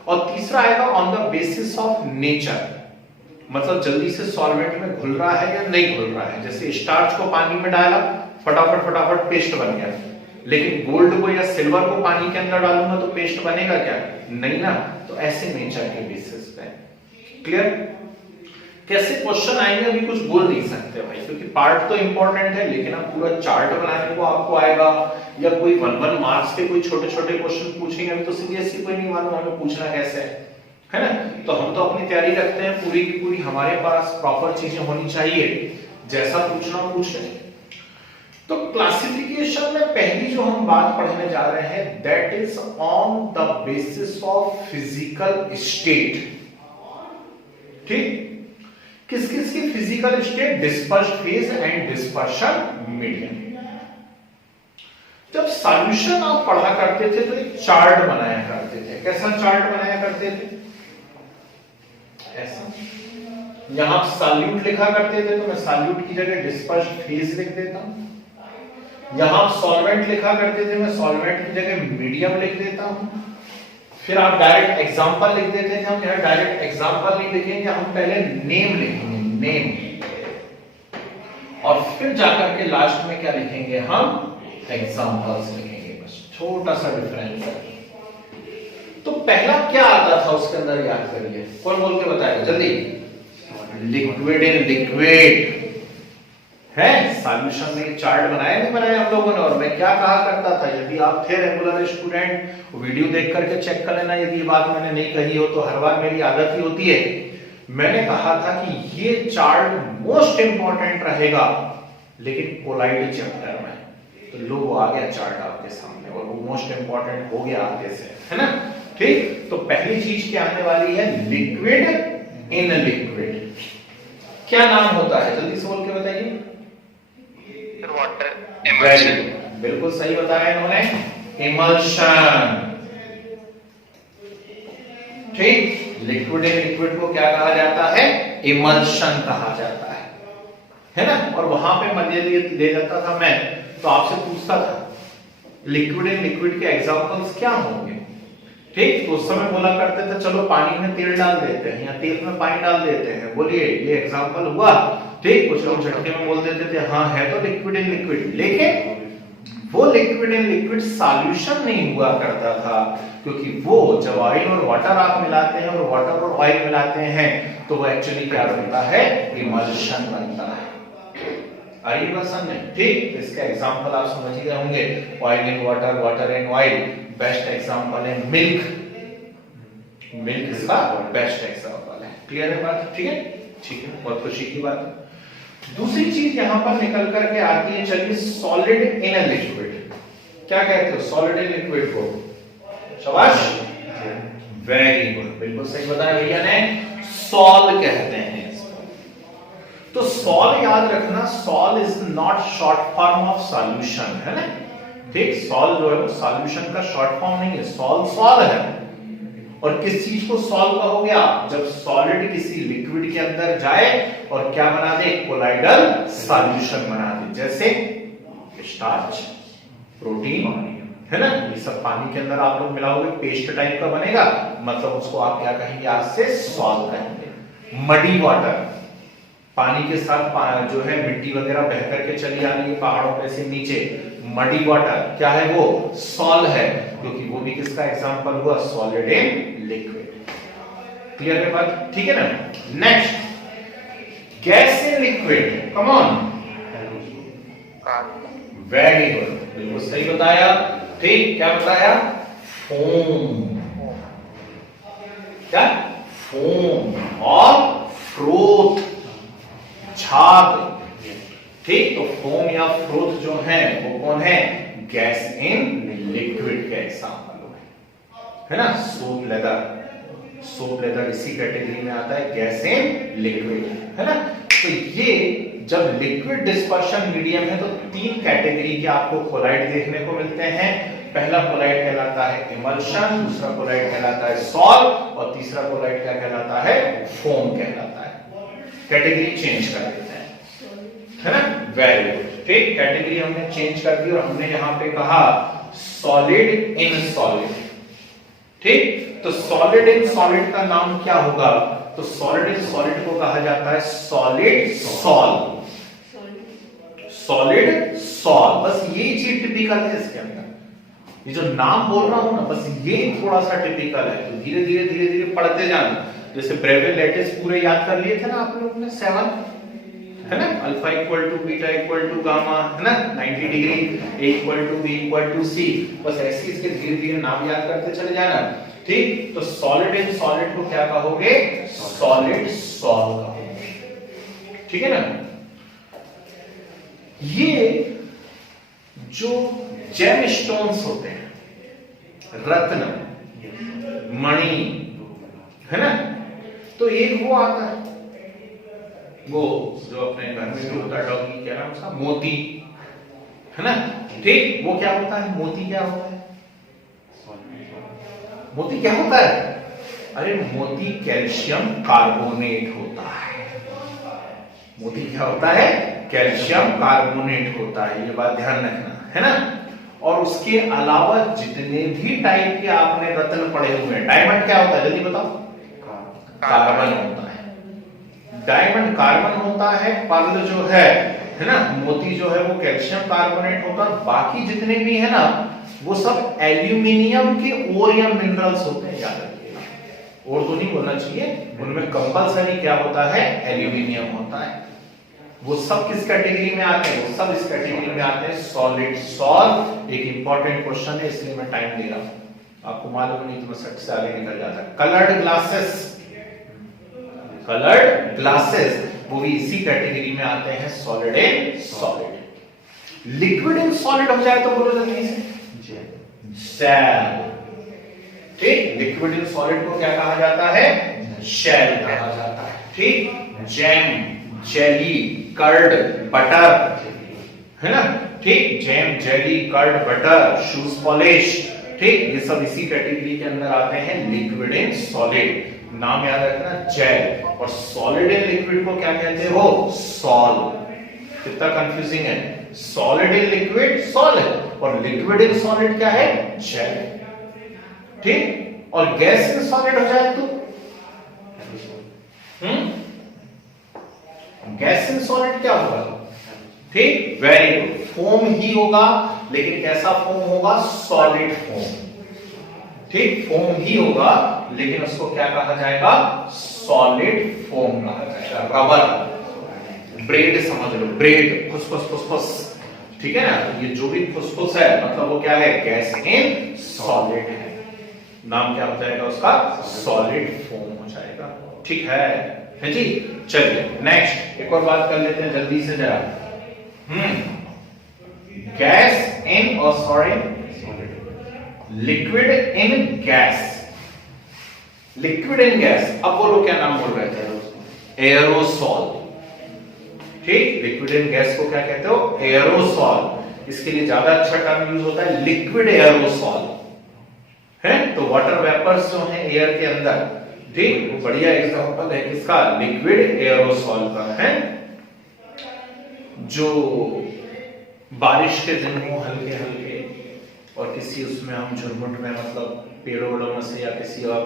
और तीसरा आएगा on the basis of nature, मतलब जल्दी से सॉल्वेंट में घुल रहा है या नहीं घुल रहा है। जैसे स्टार्च को पानी में डाला, फटाफट पेस्ट बन गया, लेकिन गोल्ड को या सिल्वर को पानी के अंदर डालूंगा तो पेस्ट बनेगा क्या? नहीं ना। तो ऐसे नेचर के बेसिस पे। क्लियर? कैसे क्वेश्चन आएंगे अभी कुछ बोल नहीं सकते भाई, क्योंकि पार्ट तो इंपॉर्टेंट है, लेकिन अब पूरा चार्ट बनाने को आपको आएगा, या कोई 1 मार्क्स के कोई छोटे छोटे क्वेश्चन पूछेंगे, अभी तो सीरियसली कोई नहीं मालूम हमें पूछना कैसे है ना। तो हम तो अपनी तैयारी रखते हैं पूरी की पूरी, हमारे पास प्रॉपर चीजें होनी चाहिए, जैसा पूछना पूछ लें। तो क्लासिफिकेशन में पहली जो हम बात पढ़ने जा रहे हैं, that is on the basis of physical state. ठीक, किस किस की physical state? Dispersed phase and dispersion medium. जब सॉल्यूशन आप पढ़ा करते थे तो एक चार्ट बनाया करते थे। कैसा चार्ट बनाया करते थे? ऐसा। यहां सॉल्यूट लिखा करते थे तो मैं सॉल्यूट की जगह डिस्पर्स्ड फेज लिख देता हूं। यहां सॉल्वेंट लिखा करते थे, मैं सॉल्वेंट की जगह मीडियम लिख देता हूं। फिर आप डायरेक्ट एग्जांपल लिख देते थे, हम यहां डायरेक्ट एग्जांपल नहीं लिखेंगे, हम पहले नेम लिखेंगे, नेम, और फिर जाकर के लास्ट में क्या लिखेंगे? हम एग्जांपल्स लिखेंगे। बस छोटा सा डिफरेंस है। तो पहला क्या आता था उसके अंदर, याद करिए, कौन बोल के बताएगा जल्दी? लिक्विड इन लिक्विड है। सॉल्यूशन में चार्ट बनाया नहीं बनाया हम लोगों ने, और मैं क्या कहा करता था, यदि आप थे रेगुलर स्टूडेंट, वीडियो देख करके चेक कर लेना, यदि ये बात मैंने नहीं कही हो तो, हर बार मेरी आदत ही होती है। मैंने कहा था कि ये चार्ट मोस्ट इंपॉर्टेंट रहेगा, लेकिन कोलाइड चैप्टर में। तो लो वो आ गया चार्ट आपके सामने और वो मोस्ट इंपॉर्टेंट हो गया आगे से, है ना। ठीक, तो पहली चीज क्या आने वाली है, लिक्विड इन लिक्विड। क्या नाम होता है, जल्दी से बोल के बताइए। वाटर बिल्कुल सही बताया इन्होंने, इमल्शन। ठीक, लिक्विड इन लिक्विड को क्या कहा जाता है, इमल्शन कहा जाता है ना। और वहां पे मजे ले जाता था मैं, तो आपसे पूछता था लिक्विड इन लिक्विड के एग्जांपल्स क्या होंगे। ठीक, तो उस समय बोला करते थे चलो पानी में तेल डाल देते हैं या तेल में पानी डाल देते हैं, बोलिए ये एग्जांपल हुआ। ठीक, कुछ लोग झटके में बोल देते थे हाँ है तो लिक्विड इन लिक्विड, लेकिन वो लिक्विड इन लिक्विड सॉल्यूशन नहीं हुआ करता था, क्योंकि वो जब ऑयल और वाटर आप मिलाते हैं और वाटर और ऑयल मिलाते हैं तो वो एक्चुअली क्या बनता है, इमल्शन बनता है। आई बात समझ? ठीक, इसका एग्जांपल आप समझ ही गए होंगे, oil in water, water in oil. Best example है मिल्क, मिल्क इसका बेस्ट एग्जांपल है। क्लियर है बात? ठीक है, ठीक है, बहुत खुशी की बात है। दूसरी चीज यहां पर निकल करके आती है, चलिए सॉलिड इन अ लिक्विड। क्या कहते हो सॉलिड इन लिक्विड को? शाबाश, वेरी गुड, बिल्कुल सही बताया भैया ने, सॉल कहते हैं इसको। तो सॉल याद रखना, sol is not short form of solution, है ना। ठीक, सॉल जो है सॉल्यूशन का शॉर्ट फॉर्म नहीं है, सॉल सॉल है। और किस चीज को सॉल्व कहोगे आप, जब सॉलिड किसी लिक्विड के अंदर जाए और क्या बना दे, कोलाइडल सॉल्यूशन बना दे, जैसे स्टार्च, प्रोटीन, है ना। ये सब पानी के अंदर आप लोग मिलाओगे पेस्ट टाइप का बनेगा, मतलब उसको आप क्या कहेंगे, आज से सॉल्व कहेंगे। मडी वाटर, पानी के साथ जो है मिट्टी वगैरह बह करके चली आ रही है पहाड़ों पे से नीचे, मडी वाटर क्या है, वो सॉल है, क्योंकि वो भी किसका एग्जांपल हुआ, सॉलिड इन लिक्विड। क्लियर है बात? ठीक है ना। Next, gas in liquid, come on, very good, बिल्कुल सही बताया। ठीक, क्या बताया, फोम, क्या, फोम और फ्रोथ, झाग। ठीक, तो फोम या फ्रोथ जो है वो कौन है, गैस इन लिक्विड के एग्जांपल है ना। सोप लेदर, सोप लेदर इसी कैटेगरी में आता है, गैस इन लिक्विड, है ना। तो ये जब लिक्विड डिस्पर्शन मीडियम है तो तीन कैटेगरी के आपको कोलाइड देखने को मिलते हैं। पहला कोलाइड कहलाता है इमल्शन, दूसरा कोलाइड कहलाता है सॉल और तीसरा कोलाइड क्या कहलाता है, फोम कहलाता है। कैटेगरी चेंज कर देते हैं, है ना, वेरी गुड। ठीक, कैटेगरी हमने चेंज कर दी और हमने यहां पे कहा सॉलिड इन सॉलिड। ठीक, तो सॉलिड इन सॉलिड का नाम क्या होगा, तो सॉलिड इन सॉलिड को कहा जाता है सॉलिड सॉल, सॉलिड सॉल। बस ये चीज टिपिकल है इसके अंदर, ये जो नाम बोल रहा हूं ना, बस ये थोड़ा सा टिपिकल है, तो धीरे धीरे धीरे धीरे पढ़ते जाना। जैसे ब्रेवियर लैटिस पूरे याद कर लिए थे ना आप लोगों ने, 7, है ना, alpha equal to beta equal to gamma, है ना, 90 degree, A equal to B equal to C, बस ऐसे इसके धीरे धीरे नाम याद करते चले जाना। ठीक, तो सॉलिड इन सॉलिड को क्या कहोगे, सॉलिड सॉल कहोगे। ठीक है ना। ये जो जेम स्टोन्स होते हैं, रत्न, मणि, है ना, तो एक वो आता है, वो जो अपने घर में जो होता है डॉगी, क्या नाम उसका, मोती, है ना। ठीक, वो क्या होता है, मोती क्या होता है, मोती क्या होता है, अरे मोती कैल्शियम कार्बोनेट होता है। मोती क्या होता है, कैल्शियम कार्बोनेट होता है, ये बात ध्यान रखना, है ना। और उसके अलावा जितने भी टाइप के आपने रत्न पढ़े हुए हैं, डायमंड क्या होता है, जल्दी बताओ, कार्बन होता है, डायमंड कार्बन होता है, पर्ल जो है ना, मोती जो है वो कैल्शियम कार्बोनेट होता है, बाकी जितने भी है ना वो सब एल्यूमिनियम के ओर या मिनरल्स होते हैं, याद रखिएगा, और तो नहीं बोलना चाहिए, उनमें कंपलसरी क्या होता है, एल्यूमिनियम होता है। वो सब किस कैटेगरी में आते हैं, वो सब इस कैटेगरी में आते हैं, सॉलिड सॉल। एक इंपॉर्टेंट क्वेश्चन है इसलिए मैं टाइम दे रहा हूं, आपको मालूम नहीं तो मैं सट से आगे निकल जाता। कलर्ड ग्लासेस, कलर्ड ग्लासेस वो भी इसी कैटेगरी में आते हैं, solid in solid. Liquid in solid हो जाए तो बोलो जल्दी से, शेल। ठीक, लिक्विड इन सॉलिड को क्या कहा जाता है? शेल कहा जाता है। ठीक, जैम, जेली, कर्ड, बटर, है ना? ठीक, jam, jelly, curd, butter, shoes polish, ठीक, ये सब इसी कैटेगरी के अंदर आते हैं, लिक्विड इन सॉलिड। नाम याद रखना, जेल। और सॉलिड इन लिक्विड को क्या कहते हो? सॉल। कितना कंफ्यूजिंग है, सॉलिड इन लिक्विड सॉलिड, और लिक्विड इन सॉलिड क्या है? जेल। ठीक, और गैस इन सॉलिड हो जाए तो गैस इन सॉलिड क्या होगा? ठीक, वेरी गुड, फोम ही होगा, लेकिन कैसा फोम होगा? Solid foam. ठीक, फोम ही होगा, लेकिन उसको क्या कहा जाएगा? सॉलिड फोम कहा जाएगा। रबर, ब्रेड समझ लो, ब्रेड, फुसफुस फुसफुस, ठीक है ना? तो ये जो भी फुसफुस है मतलब वो क्या है? गैस इन सॉलिड है। नाम क्या हो जाएगा उसका? सॉलिड फोम हो जाएगा। ठीक है जी। चलिए नेक्स्ट एक और बात कर लेते हैं जल्दी से जरा। गैस इन, और sorry, liquid in gas, liquid in gas. अब बोलो क्या नाम बोल रहे थे? एरोसॉल। ठीक, लिक्विड इन गैस को क्या कहते हो? एरोसॉल। इसके लिए ज्यादा अच्छा टर्म यूज होता है लिक्विड एरोसॉल, है? तो वाटर वेपर्स जो हैं एयर के अंदर, ठीक, वो बढ़िया एग्जांपल है किसका? लिक्विड एरोसॉल का, है? जो बारिश के दिन हो हल्के हल्के, और किसी उसमें हम झुरमुट में मतलब पेड़ों में से या किसी और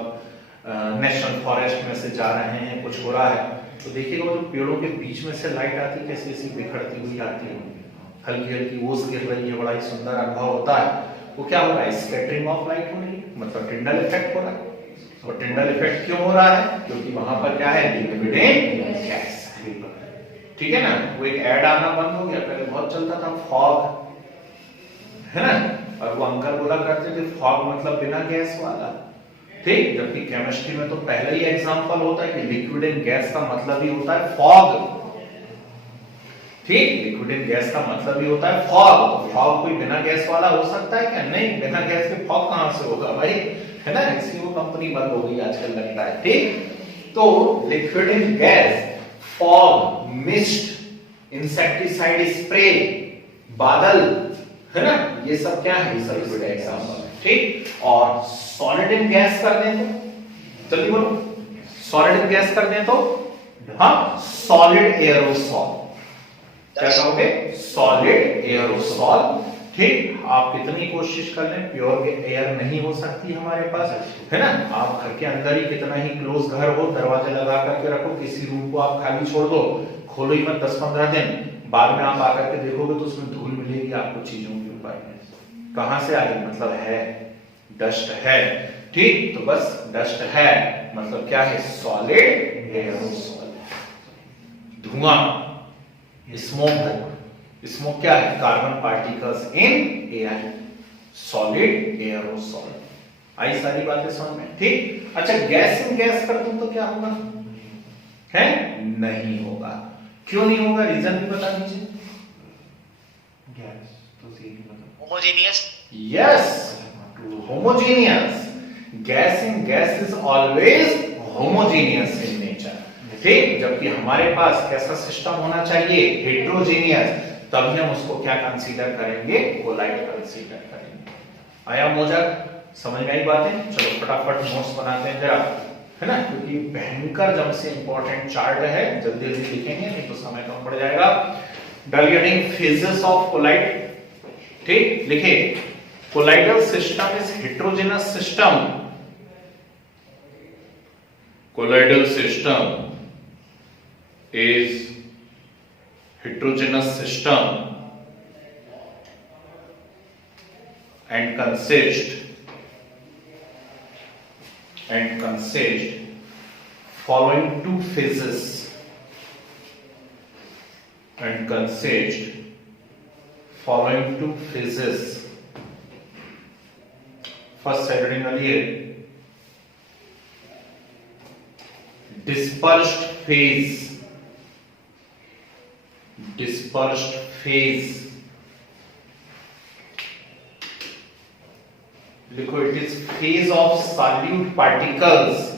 नेशनल फॉरेस्ट में से जा रहे हैं, कुछ हो रहा है, तो देखिएगा वो पेड़ों के बीच में से लाइट आती है, कैसी कैसी बिखरती हुई आती है, हल्की हल्की ओस गिर रही है, बड़ा ही सुंदर अनुभव होता है। वो क्या हो रहा है? स्कैटरिंग ऑफ लाइट हो रही है, मतलब टिंडल इफेक्ट हो रहा है। और टिंडल इफेक्ट क्यों हो रहा है? क्योंकि वहां पर क्या है? Liquid in gas. ठीक है ना? वो एक ऐड आना बंद हो गया, पहले बहुत चलता था, फॉग, है ना? और वो अंकल बोला करते थे फॉग मतलब बिना गैस वाला। ठीक, जबकि केमिस्ट्री में तो पहले ही एग्जांपल होता है कि लिक्विड इन गैस का मतलब ही होता है फॉग। ठीक, लिक्विड इन गैस का मतलब ही होता है फॉग। फॉग कोई बिना गैस वाला हो सकता है क्या? नहीं, बिना गैस के फॉग कहां से होगा भाई, है ना? इसकी वो कंपनी बंद हो गई आजकल लगता है। ठीक, तो liquid in gas, fog, mist, insecticide spray, बादल, है ना? ये सब क्या है? ये सब लिक्विड एग्जांपल। ठीक, और सॉलिड इन गैस कर दें तो, जल्दी बोलो, सॉलिड इन गैस कर दें तो, हाँ, सॉलिड एरोसॉल। क्या कहोगे? Solid aerosol. ठीक, आप कितनी कोशिश कर लें, प्योर एयर नहीं हो सकती हमारे पास, है ना? आप घर के अंदर ही कितना ही क्लोज घर हो, दरवाजे लगा करके रखो, किसी रूम को आप खाली छोड़ दो, खोलो ही मत 10-15 दिन, बाद में आप आकर के देखोगे तो उसमें धूल मिलेगी आपको चीजों के ऊपर। कहां से आ गई? मतलब है, डस्ट है। ठीक, तो बस डस्ट है मतलब क्या है? Solid aerosol. धुआं, स्मोक, स्मोक क्या है? Carbon particles in air, solid aerosol. आई सारी बातें समझ में? ठीक, अच्छा, गैस इन गैस कर दूं तो क्या होगा? है? नहीं होगा। क्यों नहीं होगा? रीजन भी बता दीजिए। गैस तो सेम ही मतलब homogeneous. Yes, homogeneous. Gas in gas is always homogeneous in nature. ठीक, जबकि हमारे पास कैसा सिस्टम होना चाहिए? हेट्रोजेनियस। तभी हम उसको क्या कंसीडर करेंगे? कोलाइड कंसीडर करेंगे। आया मोजक? समझ में आई बातें? चलो फटाफट नोट्स बनाते हैं जरा, है ना? क्योंकि भयंकर जब से इंपॉर्टेंट चार्ट है, जल्दी जल्दी लिखेंगे नहीं तो समय कम पड़ जाएगा। डायलिटिंग फेजेस ऑफ कोलाइड। ठीक, लिखिए, colloidal system is heterogeneous system. Colloidal system is heterogeneous system and consist following two phases first cellularian dispersed phase लिखो, it is phase of solute particles,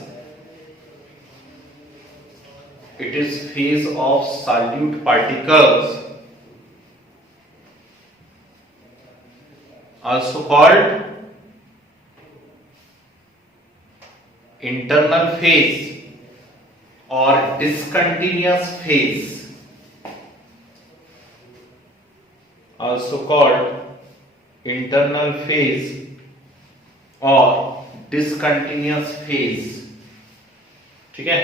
it is phase of solute particles, also called internal phase or discontinuous phase, also called internal phase or discontinuous phase. ठीक है,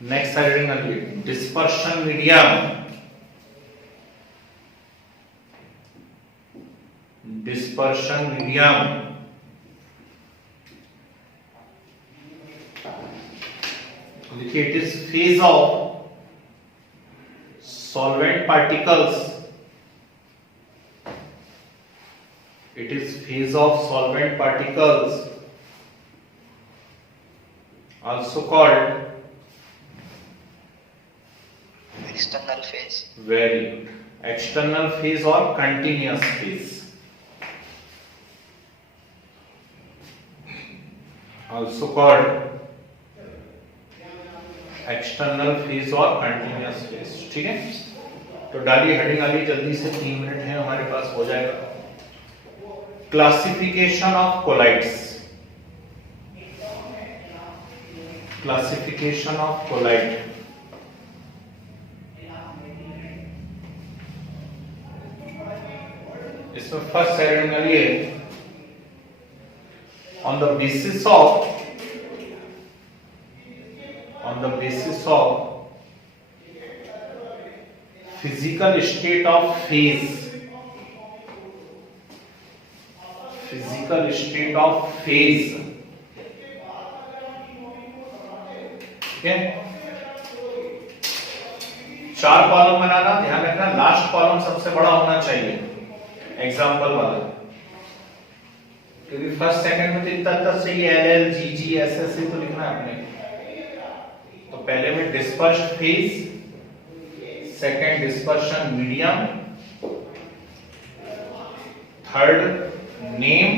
next heading आइए, dispersion medium, dispersion medium देखिए, it is phase of solvent particles, it is phase of solvent particles, also called external phase. very good, external phase or continuous phase, also called external phase or continuous phase. ठीक है, तो डालिए heading आगे जल्दी से, 3 minute है हमारे पास, हो जाएगा। Classification of colloids, classification of colloid, इसमें फर्स्ट हेडिंग है, on the basis of physical state of phase, physical state of phase, ठीक है। 4 कॉलम बनाना, ध्यान रखना लास्ट कॉलम सबसे बड़ा होना चाहिए एग्जाम्पल वाला, क्योंकि फर्स्ट सेकंड में तो इतना सही है, L L G G S S तो लिखना है आपने। तो पहले में dispersed phase, second dispersion medium, third name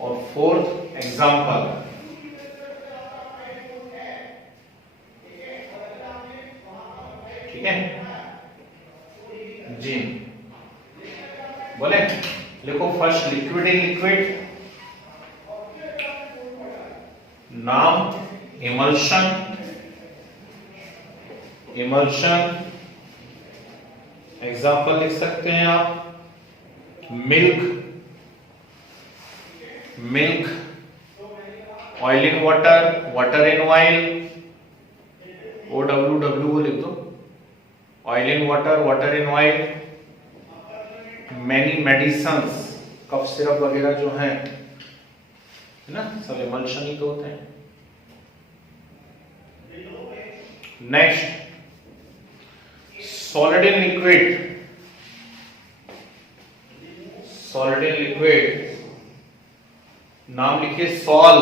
और फोर्थ एग्जाम्पल। ठीक है जी, बोले, लिखो फर्स्ट लिक्विड इन लिक्विड, नाम इमल्शन, इमल्शन एग्जाम्पल लिख सकते हैं आप, milk, milk, oil in water, water in oil, OWW लिख दो, oil in water, water in oil, many medicines, cough syrup वगैरह जो है ना, सब इमल्शन ही तो होते हैं। Next solid in liquid, solid in liquid नाम लिखिए सॉल,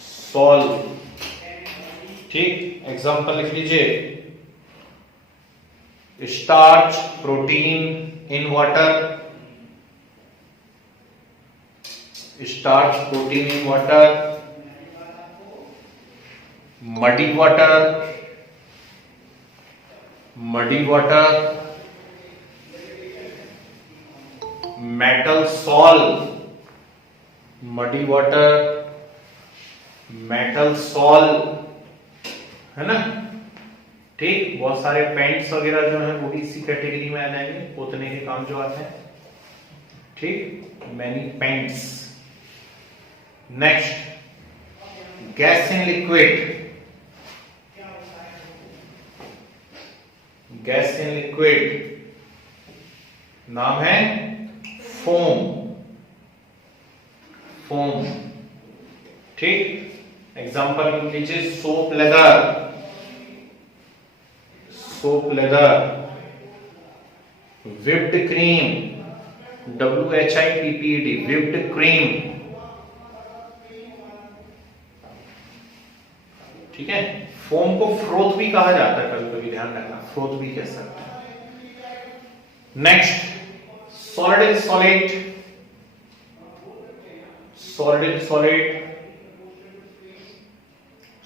सॉल, ठीक, एग्जांपल लिख लीजिए, starch, protein in water, starch, protein in water, muddy water, muddy water, metal sol, muddy water, metal sol, है ना, ठीक। बहुत सारे पेंट्स वगैरह जो है वो भी इसी कैटेगरी में आ जाएंगे, पोतने के काम जो आते हैं, ठीक, many paints. Next gas in liquid, gas in liquid नाम है फोम, फोम, ठीक, एग्जांपल लिख लीजिए soap leather, soap leather, whipped cream, WHIPPED, whipped cream, ठीक है। फोम को फ्रोथ भी कहा जाता है, कभी कभी ध्यान रखना, फ्रोथ भी कह सकते हैं। Next solid and solid, solid and solid,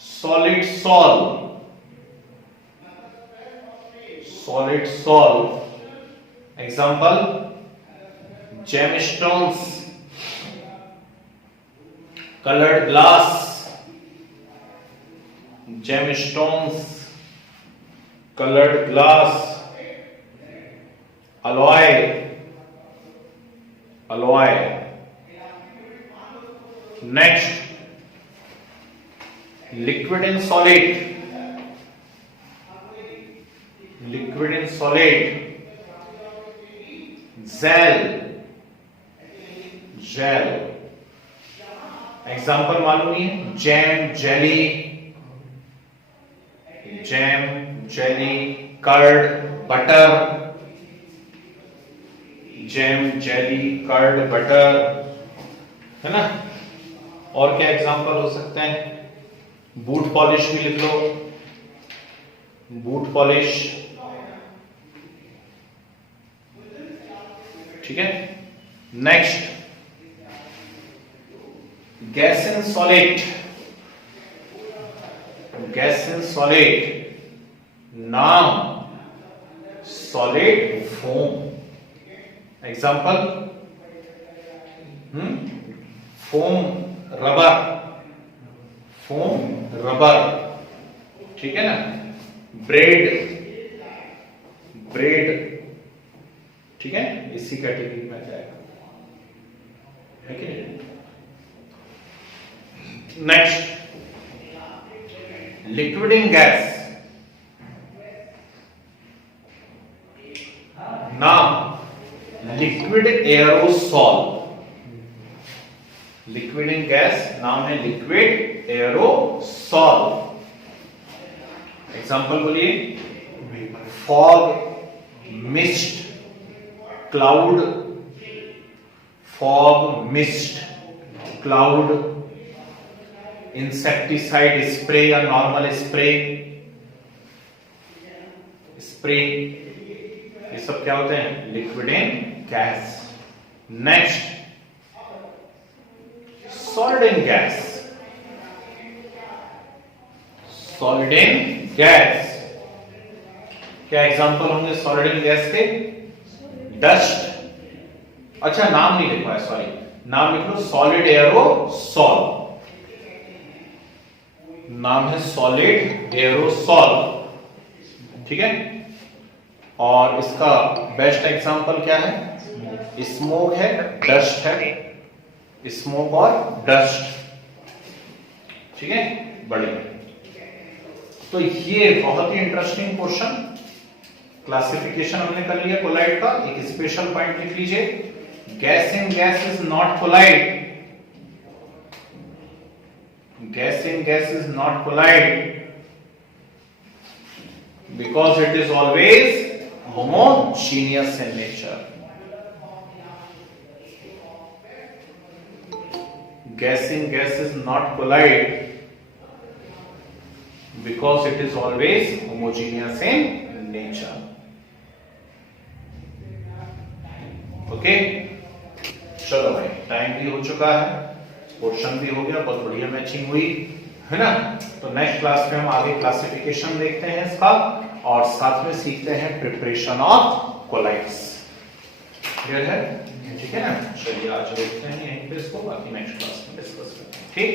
solid sol, solid sol, example gemstones, colored glass, gemstones, colored glass, alloy, alloy. Next, liquid and solid, liquid and solid, gel, gel. Example मालूम ही है, jam, jelly, jam, jelly, curd, butter, jam, jelly, curd, butter, है ना। और क्या example हो सकते हैं, बूट पॉलिश भी लिख लो, बूट पॉलिश, ठीक है। Next gas and solid, gas and solid, नाम solid foam, example foam rubber, foam rubber, ठीक है ना। ब्रेड, ब्रेड, ठीक है, इसी कैटेगरी में आ जाएगा, है कि नहीं। नेक्स्ट लिक्विड इन गैस, नाम liquid aerosol, liquid in gas नाम है लिक्विड एरोसॉल, एग्जाम्पल बोलिए fog, mist, cloud, fog, mist, cloud, insecticide spray या नॉर्मल स्प्रे, स्प्रे, ये सब क्या होते हैं, liquid in gas. Next solid in gas, solid in gas, क्या एग्जांपल होंगे सॉलिड इन गैस के, डस्ट, अच्छा नाम नहीं लिखा है, सॉरी, नाम लिख लो सॉलिड एरोसॉल, नाम है सॉलिड एरोसॉल, ठीक है। और इसका बेस्ट एग्जांपल क्या है, स्मोक है, डस्ट है, स्मोक और डस्ट, ठीक है, बढ़िया। तो ये बहुत ही इंटरेस्टिंग क्वेश्चन, क्लासिफिकेशन हमने कर लिया कोलाइड का। एक स्पेशल पॉइंट लिख लीजिए, gas in gas is not colloid, gas in gas is not collide because it is always homogeneous in nature. Gas in gas is not collide because it is always homogeneous in nature. Okay, चलो भाई time भी हो चुका है, question भी हो गया, बहुत बढ़िया मैचिंग हुई है ना। तो नेक्स्ट क्लास में हम आगे क्लासिफिकेशन देखते हैं इसका, और साथ में सीखते हैं प्रिपरेशन ऑफ कोलाइड्स। क्लियर है, ठीक है ना। चलिए आज देखते हैं यहीं पे इसको, बाकी नेक्स्ट क्लास में डिस्कस करते हैं, ठीक।